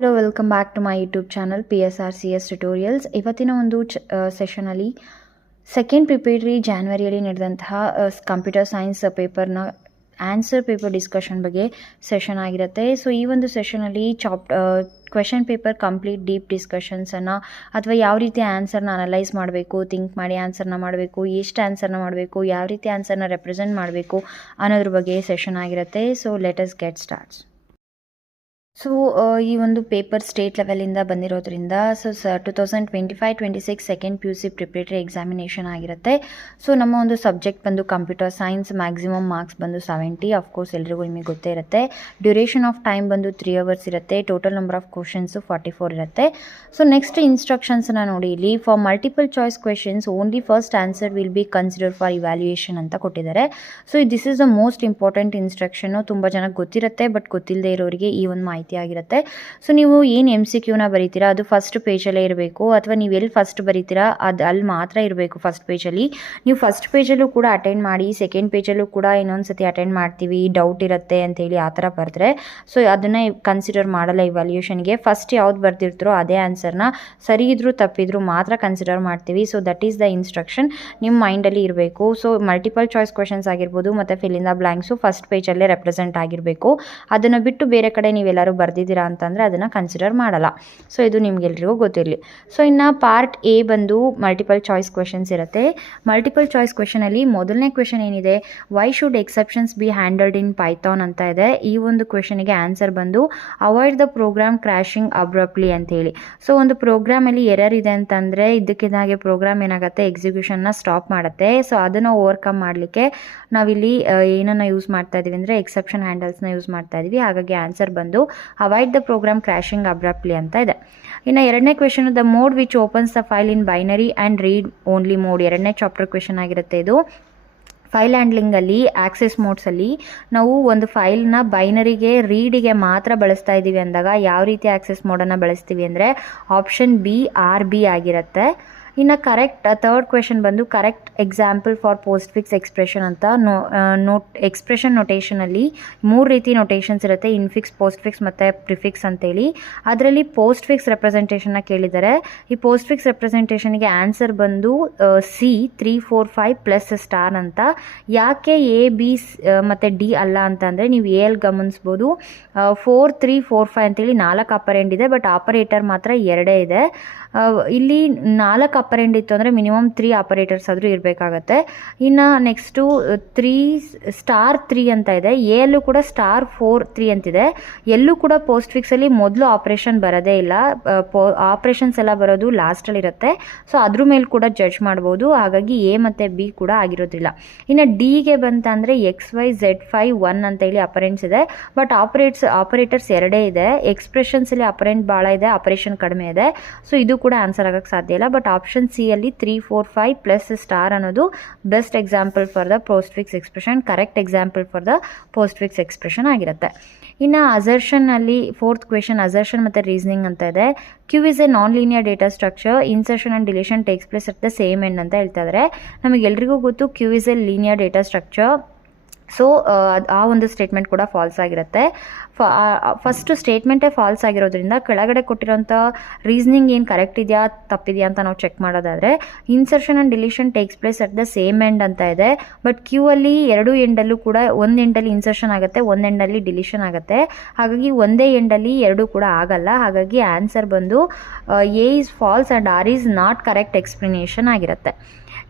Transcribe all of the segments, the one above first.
Hello welcome back to my YouTube channel PSRCS tutorials. ಇವತ್ತಿನ ಒಂದು ಸೆಷನಲ್ಲಿ ಸೆಕೆಂಡ್ ಪ್ರಿಪೇರ್ಡ್ರಿ ಜಾನ್ವರಿಯಲ್ಲಿ ನಡೆದಂತಹ ಕಂಪ್ಯೂಟರ್ ಸೈನ್ಸ್ ಪೇಪರ್ನ ಆನ್ಸರ್ ಪೇಪರ್ ಡಿಸ್ಕಷನ್ ಬಗ್ಗೆ ಸೆಷನ್ ಆಗಿರುತ್ತೆ. ಸೊ ಈ ಒಂದು ಸೆಷನಲ್ಲಿ ಕ್ವೆಶನ್ ಪೇಪರ್ ಕಂಪ್ಲೀಟ್ ಡೀಪ್ ಡಿಸ್ಕಷನ್ಸನ್ನು ಅಥವಾ ಯಾವ ರೀತಿ ಆನ್ಸರ್ನ ಅನಲೈಸ್ ಮಾಡಬೇಕು, ಥಿಂಕ್ ಮಾಡಿ ಆನ್ಸರ್ನ ಮಾಡಬೇಕು, ಎಷ್ಟು ಆನ್ಸರ್ನ ಮಾಡಬೇಕು, ಯಾವ ರೀತಿ ಆನ್ಸರ್ನ ರೆಪ್ರೆಸೆಂಟ್ ಮಾಡಬೇಕು ಅನ್ನೋದ್ರ ಬಗ್ಗೆ ಸೆಷನ್ ಆಗಿರುತ್ತೆ. So let us get starts. So ಈ ಒಂದು ಪೇಪರ್ ಸ್ಟೇಟ್ ಲೆವೆಲಿಂದ ಬಂದಿರೋದ್ರಿಂದ 2025-26 ಸೆಕೆಂಡ್ PUC ಪ್ರಿಪರೇಟರಿ ಎಕ್ಸಾಮಿನೇಷನ್ ಆಗಿರುತ್ತೆ. ಸೊ ನಮ್ಮ ಒಂದು ಸಬ್ಜೆಕ್ಟ್ ಬಂದು ಕಂಪ್ಯೂಟರ್ ಸೈನ್ಸ್, ಮ್ಯಾಕ್ಸಿಮಮ್ ಮಾರ್ಕ್ಸ್ ಬಂದು 70. ಅಫ್ಕೋರ್ಸ್ ಎಲ್ರಿಗೂ ನಿಮಗೆ ಗೊತ್ತೇ ಇರುತ್ತೆ. ಡ್ಯೂರೇಷನ್ ಆಫ್ ಟೈಮ್ ಬಂದು 3 hours ಇರುತ್ತೆ. ಟೋಟಲ್ ನಂಬರ್ ಆಫ್ ಕ್ವಶನ್ಸು 44 ಇರುತ್ತೆ. ಸೊ ನೆಕ್ಸ್ಟ್ ಇನ್ಸ್ಟ್ರಕ್ಷನ್ಸ್ನ ನೋಡಿ, ಇಲ್ಲಿ for multiple choice questions only first answer will be consider for evaluation ಅಂತ ಕೊಟ್ಟಿದ್ದಾರೆ. So this is the most important instruction. ತುಂಬ ಜನಕ್ಕೆ ಗೊತ್ತಿರುತ್ತೆ, ಬಟ್ ಗೊತ್ತಿಲ್ಲದೆ ಇರೋರಿಗೆ ಈ ಒಂದು ಮಾಹಿತಿ ಆಗಿರುತ್ತೆ. ಸೊ ನೀವು ಏನು MCQನ ಬರೀತೀರಾ ಅದು ಫಸ್ಟ್ ಪೇಜಲ್ಲೇ ಇರಬೇಕು, ಅಥವಾ ನೀವು ಎಲ್ಲಿ ಫಸ್ಟ್ ಬರೀತೀರಾ ಅದು ಅಲ್ಲಿ ಮಾತ್ರ ಇರಬೇಕು ಫಸ್ಟ್ ಪೇಜಲ್ಲಿ. ನೀವು ಫಸ್ಟ್ ಪೇಜಲ್ಲೂ ಕೂಡ ಅಟೆಂಡ್ ಮಾಡಿ, ಸೆಕೆಂಡ್ ಪೇಜಲ್ಲೂ ಕೂಡ ಇನ್ನೊಂದು ಸತಿ ಅಟೆಂಡ್ ಮಾಡ್ತೀವಿ, ಡೌಟ್ ಇರುತ್ತೆ ಅಂತೇಳಿ ಆ ಥರ ಬರೆದ್ರೆ ಸೊ ಅದನ್ನು ಕನ್ಸಿಡರ್ ಮಾಡಲ್ಲ ಇವ್ಯಾಲ್ಯೂಯೇಷನ್ಗೆ. ಫಸ್ಟ್ ಯಾವ್ದು ಬರ್ದಿರ್ತಾರೋ ಅದೇ ಆನ್ಸರ್ನ ಸರಿ ಇದ್ರೂ ತಪ್ಪಿದ್ರು ಮಾತ್ರ ಕನ್ಸಿಡರ್ ಮಾಡ್ತೀವಿ. So that is the instruction ನಿಮ್ಮ ಮೈಂಡಲ್ಲಿ ಇರಬೇಕು. ಸೊ ಮಲ್ಟಿಪಲ್ ಚಾಯ್ಸ್ ಕ್ವೆಶನ್ಸ್ ಆಗಿರ್ಬೋದು ಮತ್ತು fill in the blanks first ಪೇಜಲ್ಲೇ ರೆಪ್ರೆಸೆಂಟ್ ಆಗಿರಬೇಕು. ಅದನ್ನು ಬಿಟ್ಟು ಬೇರೆ ಕಡೆ ನೀವೆಲ್ಲರೂ ಬರ್ದಿದ್ದೀರಾ ಅಂತಂದರೆ ಅದನ್ನು ಕನ್ಸಿಡರ್ ಮಾಡಲ್ಲ. ಸೊ ಇದು ನಿಮಗೆಲ್ರಿಗೂ ಗೊತ್ತಿರಲಿ. ಸೊ ಇನ್ನು ಪಾರ್ಟ್ ಎ ಬಂದು ಮಲ್ಟಿಪಲ್ ಚಾಯ್ಸ್ ಕ್ವೆಶನ್ಸ್ ಇರುತ್ತೆ. ಮಲ್ಟಿಪಲ್ ಚಾಯ್ಸ್ ಕ್ವೆಶನಲ್ಲಿ ಮೊದಲನೇ ಕ್ವೆಶನ್ ಏನಿದೆ, why should exceptions B handled in Python ಅಂತ ಇದೆ. ಈ ಒಂದು ಕ್ವೆಶನಿಗೆ ಆನ್ಸರ್ ಬಂದು ಅವಾಯ್ಡ್ ದ ಪ್ರೋಗ್ರಾಮ್ ಕ್ರ್ಯಾಶಿಂಗ್ ಅಬ್ರಪ್ಟ್ಲಿ ಅಂತೇಳಿ. ಸೊ ಒಂದು ಪ್ರೋಗ್ರಾಮಲ್ಲಿ ಎರರ್ ಇದೆ ಅಂತಂದರೆ ಇದ್ದಕ್ಕಿದ್ದಾಗೆ ಪ್ರೋಗ್ರಾಮ್ ಏನಾಗುತ್ತೆ, ಎಕ್ಸಿಕ್ಯೂಷನ್ನ ಸ್ಟಾಪ್ ಮಾಡುತ್ತೆ. ಸೊ ಅದನ್ನು ಓವರ್ಕಮ್ ಮಾಡಲಿಕ್ಕೆ ನಾವಿಲ್ಲಿ ಏನನ್ನು ಯೂಸ್ ಮಾಡ್ತಾ ಇದ್ದೀವಿ ಅಂದರೆ ಎಕ್ಸೆಪ್ಷನ್ ಹ್ಯಾಂಡಲ್ಸ್ನ ಯೂಸ್ ಮಾಡ್ತಾ ಇದ್ದೀವಿ. ಹಾಗಾಗಿ ಆನ್ಸರ್ ಬಂದು ಅವಾಯ್ಡ್ ದ ಪ್ರೋಗ್ರಾಮ್ ಕ್ರ್ಯಾಶಿಂಗ್ ಅಬ್ರಪ್ಟ್ಲಿ ಅಂತ ಇದೆ. ಇನ್ನು ಎರಡನೇ question, the mode which opens the file in binary and read only mode. ಎರಡನೇ ಚಾಪ್ಟರ್ ಕ್ವೆಶನ್ ಆಗಿರುತ್ತೆ ಇದು. ಫೈಲ್ ಹ್ಯಾಂಡ್ಲಿಂಗಲ್ಲಿ ಆಕ್ಸೆಸ್ ಮೋಡ್ಸಲ್ಲಿ ನಾವು ಒಂದು ಫೈಲ್ನ ಬೈನರಿಗೆ ರೀಡಿಗೆ ಮಾತ್ರ ಬಳಸ್ತಾ ಇದ್ದೀವಿ ಅಂದಾಗ ಯಾವ ರೀತಿ ಆಕ್ಸೆಸ್ ಮೋಡನ್ನು ಬಳಸ್ತೀವಿ ಅಂದರೆ ಆಪ್ಷನ್ ಬಿ RB ಆಗಿರುತ್ತೆ. ಇನ್ನು ಕರೆಕ್ಟ್ ಥರ್ಡ್ ಕ್ವೆಶನ್ ಬಂದು correct example for post fix expression ಅಂತ. ಎಕ್ಸ್ಪ್ರೆಷನ್ ನೊಟೇಷನಲ್ಲಿ 3 ರೀತಿ ನೊಟೇಷನ್ಸ್ ಇರುತ್ತೆ, ಇನ್ಫಿಕ್ಸ್, ಪೋಸ್ಟ್ ಫಿಕ್ಸ್ ಮತ್ತು ಪ್ರಿಫಿಕ್ಸ್ ಅಂತೇಳಿ. ಅದರಲ್ಲಿ ಪೋಸ್ಟ್ ಫಿಕ್ಸ್ ರೆಪ್ರೆಸೆಂಟೇಷನ್ನ ಕೇಳಿದ್ದಾರೆ. ಈ ಪೋಸ್ಟ್ ಫಿಕ್ಸ್ ರೆಪ್ರೆಸೆಂಟೇಷನ್ಗೆ ಆನ್ಸರ್ ಬಂದು C 3 4 5 ಪ್ಲಸ್ ಸ್ಟಾರ್ ಅಂತ. ಯಾಕೆ A B ಮತ್ತು D ಅಲ್ಲ ಅಂತಂದರೆ ನೀವು A ಅಲ್ಲಿ ಗಮನಿಸ್ಬೋದು 4 3 4 5 ಅಂತೇಳಿ 4 ಆಪರೆಂಡ್ ಇದೆ, ಬಟ್ ಆಪರೇಟರ್ ಮಾತ್ರ 2 ಇದೆ. ಇಲ್ಲಿ 4 ಆಪರೆಂಡ್ ಇತ್ತು ಅಂದರೆ ಮಿನಿಮಮ್ 3 ಆಪರೇಟರ್ಸ್ ಆದರೂ ಇರಬೇಕಾಗತ್ತೆ. ಇನ್ನು ನೆಕ್ಸ್ಟು 3 ಸ್ಟಾರ್ 3 ಅಂತ ಇದೆ. ಎಲ್ಲೂ ಕೂಡ ಸ್ಟಾರ್ 4 3 ಅಂತಿದೆ. ಎಲ್ಲೂ ಕೂಡ ಪೋಸ್ಟ್ ಫಿಕ್ಸಲ್ಲಿ ಮೊದಲು ಆಪ್ರೇಷನ್ ಬರೋದೇ ಇಲ್ಲ, ಆಪ್ರೇಷನ್ಸ್ ಎಲ್ಲ ಬರೋದು ಲಾಸ್ಟಲ್ಲಿರುತ್ತೆ. ಸೊ ಅದ್ರ ಮೇಲೆ ಕೂಡ ಜಡ್ಜ್ ಮಾಡ್ಬೋದು. ಹಾಗಾಗಿ A ಮತ್ತು B ಕೂಡ ಆಗಿರೋದಿಲ್ಲ. ಇನ್ನು Dಗೆ ಬಂತಂದರೆ XYZ5 1 ಅಂತ ಹೇಳಿ ಅಪರೆಂಟ್ಸ್ ಇದೆ, ಬಟ್ ಆಪರೇಟರ್ಸ್ 2 ಇದೆ. ಎಕ್ಸ್ಪ್ರೆಷನ್ಸಲ್ಲಿ ಅಪರೆಂಟ್ ಭಾಳ ಇದೆ, ಆಪರೇಷನ್ ಕಡಿಮೆ ಇದೆ. ಸೊ ಇದು ಕೂಡ ಆನ್ಸರ್ ಆಗೋಕ್ಕೆ ಸಾಧ್ಯ ಇಲ್ಲ. ಬಟ್ ಆಪ್ಷನ್ C ಅಲ್ಲಿ 3 4 5 ಪ್ಲಸ್ ಸ್ಟಾರ್ ಅನ್ನೋದು best example for the post fix expression, correct example for the post fix expression ಆಗಿರುತ್ತೆ. ಇನ್ನು ಅಸರ್ಷನ್ನಲ್ಲಿ ಫೋರ್ತ್ ಕ್ವೆಶನ್ ಅಸರ್ಷನ್ ಮತ್ತು ರೀಸನಿಂಗ್ ಅಂತ ಇದೆ. Q is a non-linear data structure. Insertion and deletion takes place at the same end ಅಂತ ಹೇಳ್ತಾ ಇದ್ದಾರೆ. ನಮಗೆಲ್ರಿಗೂ ಗೊತ್ತು Q is a linear data structure. So ಆ ಒಂದು ಸ್ಟೇಟ್ಮೆಂಟ್ ಕೂಡ ಫಾಲ್ಸ್ ಆಗಿರುತ್ತೆ. ಫಸ್ಟು ಸ್ಟೇಟ್ಮೆಂಟೇ ಫಾಲ್ಸ್ ಆಗಿರೋದ್ರಿಂದ ಕೆಳಗಡೆ ಕೊಟ್ಟಿರೋಂಥ ರೀಸನಿಂಗ್ ಏನು ಕರೆಕ್ಟ್ ಇದೆಯಾ ತಪ್ಪಿದೆಯಾ ಅಂತ ನಾವು ಚೆಕ್ ಮಾಡೋದಾದರೆ insertion and deletion takes place at the same end ಅಂತ ಇದೆ. ಬಟ್ ಕ್ಯೂ ಅಲ್ಲಿ 2 ಎಂಡಲ್ಲೂ ಕೂಡ ಒಂದು ಎಂಡಲ್ಲಿ ಇನ್ಸರ್ಷನ್ ಆಗುತ್ತೆ, ಒಂದು ಎಂಡಲ್ಲಿ ಡಿಲೀಷನ್ ಆಗುತ್ತೆ. ಹಾಗಾಗಿ ಒಂದೇ ಎಂಡಲ್ಲಿ 2 ಕೂಡ ಆಗಲ್ಲ. ಹಾಗಾಗಿ ಆನ್ಸರ್ ಬಂದು A is false and R is not correct explanation ಆಗಿರುತ್ತೆ.